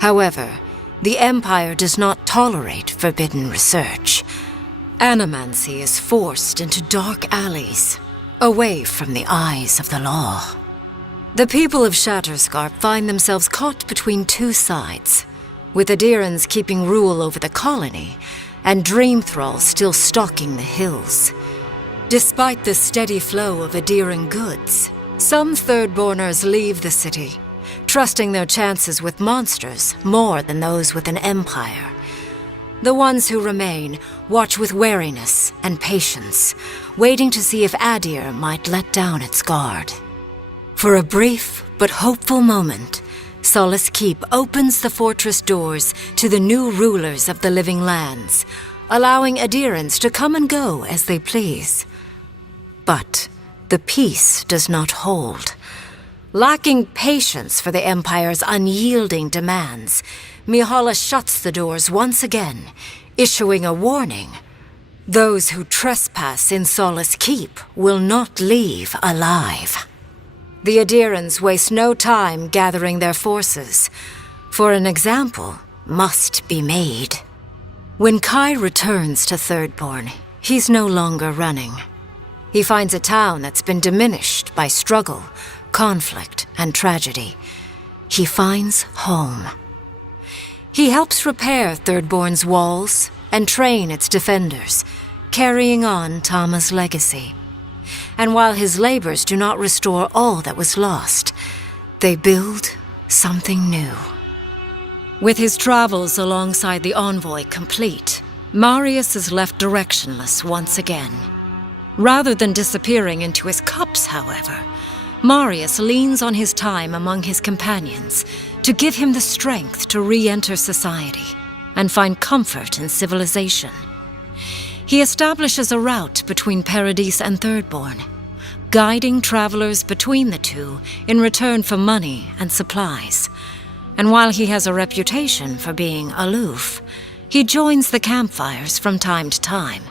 However, the Empire does not tolerate forbidden research. Animancy is forced into dark alleys, away from the eyes of the law. The people of Shatterscarp find themselves caught between two sides, with Adirans keeping rule over the colony, and Dream Thralls still stalking the hills. Despite the steady flow of Adiran goods, some Thirdborners leave the city, trusting their chances with monsters more than those with an empire. The ones who remain watch with wariness and patience, waiting to see if Adir might let down its guard. For a brief but hopeful moment, Solace Keep opens the fortress doors to the new rulers of the Living Lands, allowing Adirans to come and go as they please. But the peace does not hold. Lacking patience for the Empire's unyielding demands, Mihala shuts the doors once again, issuing a warning. Those who trespass in Solace Keep will not leave alive. The Adirans waste no time gathering their forces, for an example must be made. When Kai returns to Thirdborn, he's no longer running. He finds a town that's been diminished by struggle, conflict, and tragedy. He finds home. He helps repair Thirdborn's walls and train its defenders, carrying on Tama's legacy. And while his labors do not restore all that was lost, they build something new. With his travels alongside the envoy complete, Marius is left directionless once again. Rather than disappearing into his cups, however, Marius leans on his time among his companions to give him the strength to re-enter society and find comfort in civilization. He establishes a route between Paradise and Thirdborn, guiding travelers between the two in return for money and supplies. And while he has a reputation for being aloof, he joins the campfires from time to time,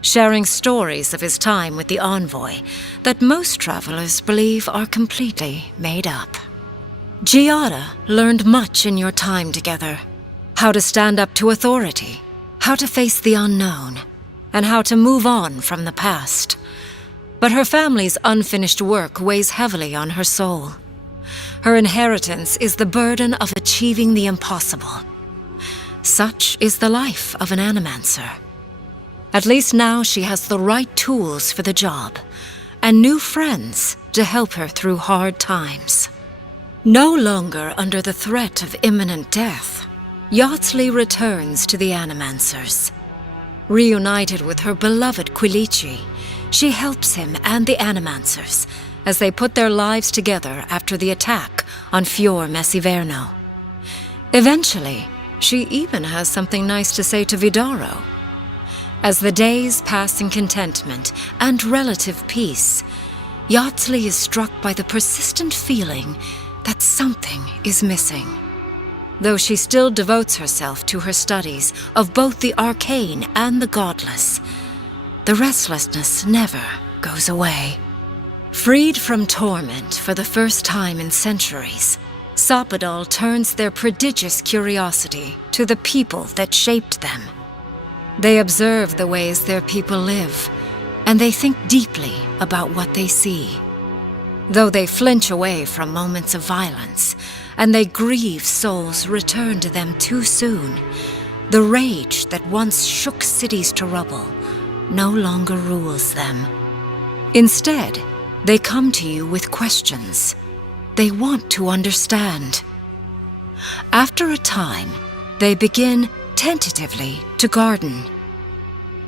sharing stories of his time with the envoy that most travelers believe are completely made up. Giada learned much in your time together. How to stand up to authority, how to face the unknown, and how to move on from the past. But her family's unfinished work weighs heavily on her soul. Her inheritance is the burden of achieving the impossible. Such is the life of an animancer. At least now she has the right tools for the job, and new friends to help her through hard times. No longer under the threat of imminent death, Yardsley returns to the Animancers. Reunited with her beloved Quilici, she helps him and the Animancers as they put their lives together after the attack on Fior Messiverno. Eventually, she even has something nice to say to Vidaro. As the days pass in contentment and relative peace, Yardsley is struck by the persistent feeling that something is missing. Though she still devotes herself to her studies of both the arcane and the godless, the restlessness never goes away. Freed from torment for the first time in centuries, Sapadal turns their prodigious curiosity to the people that shaped them. They observe the ways their people live, and they think deeply about what they see. Though they flinch away from moments of violence, and they grieve souls returned to them too soon, the rage that once shook cities to rubble no longer rules them. Instead, they come to you with questions. They want to understand. After a time, they begin tentatively to garden.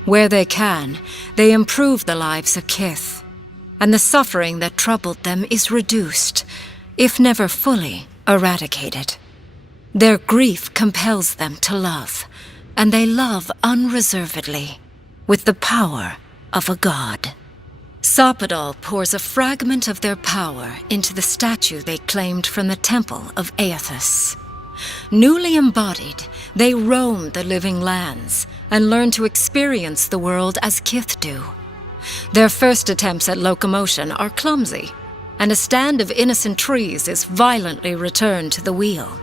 Where they can, they improve the lives of Kith, and the suffering that troubled them is reduced, if never fully eradicated. Their grief compels them to love, and they love unreservedly, with the power of a god. Sapadal pours a fragment of their power into the statue they claimed from the temple of Aethys. Newly embodied, they roam the living lands and learn to experience the world as Kith do. Their first attempts at locomotion are clumsy, and a stand of innocent trees is violently returned to the wheel.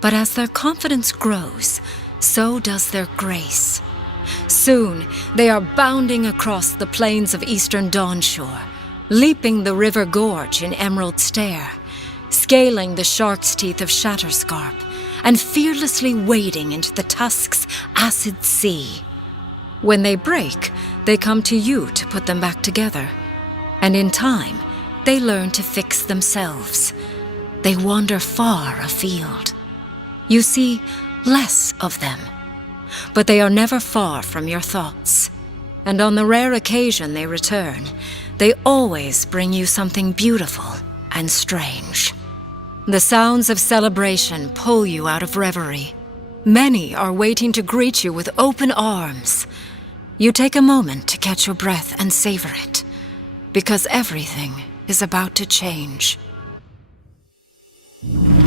But as their confidence grows, so does their grace. Soon, they are bounding across the plains of eastern Dawnshore, leaping the river gorge in Emerald Stair, scaling the shark's teeth of Shatterscarp, and fearlessly wading into the Tusk's acid sea. When they break, they come to you to put them back together, and in time, they learn to fix themselves. They wander far afield. You see less of them, but they are never far from your thoughts. And on the rare occasion they return, they always bring you something beautiful and strange. The sounds of celebration pull you out of reverie. Many are waiting to greet you with open arms. You take a moment to catch your breath and savor it, because everything is about to change. you.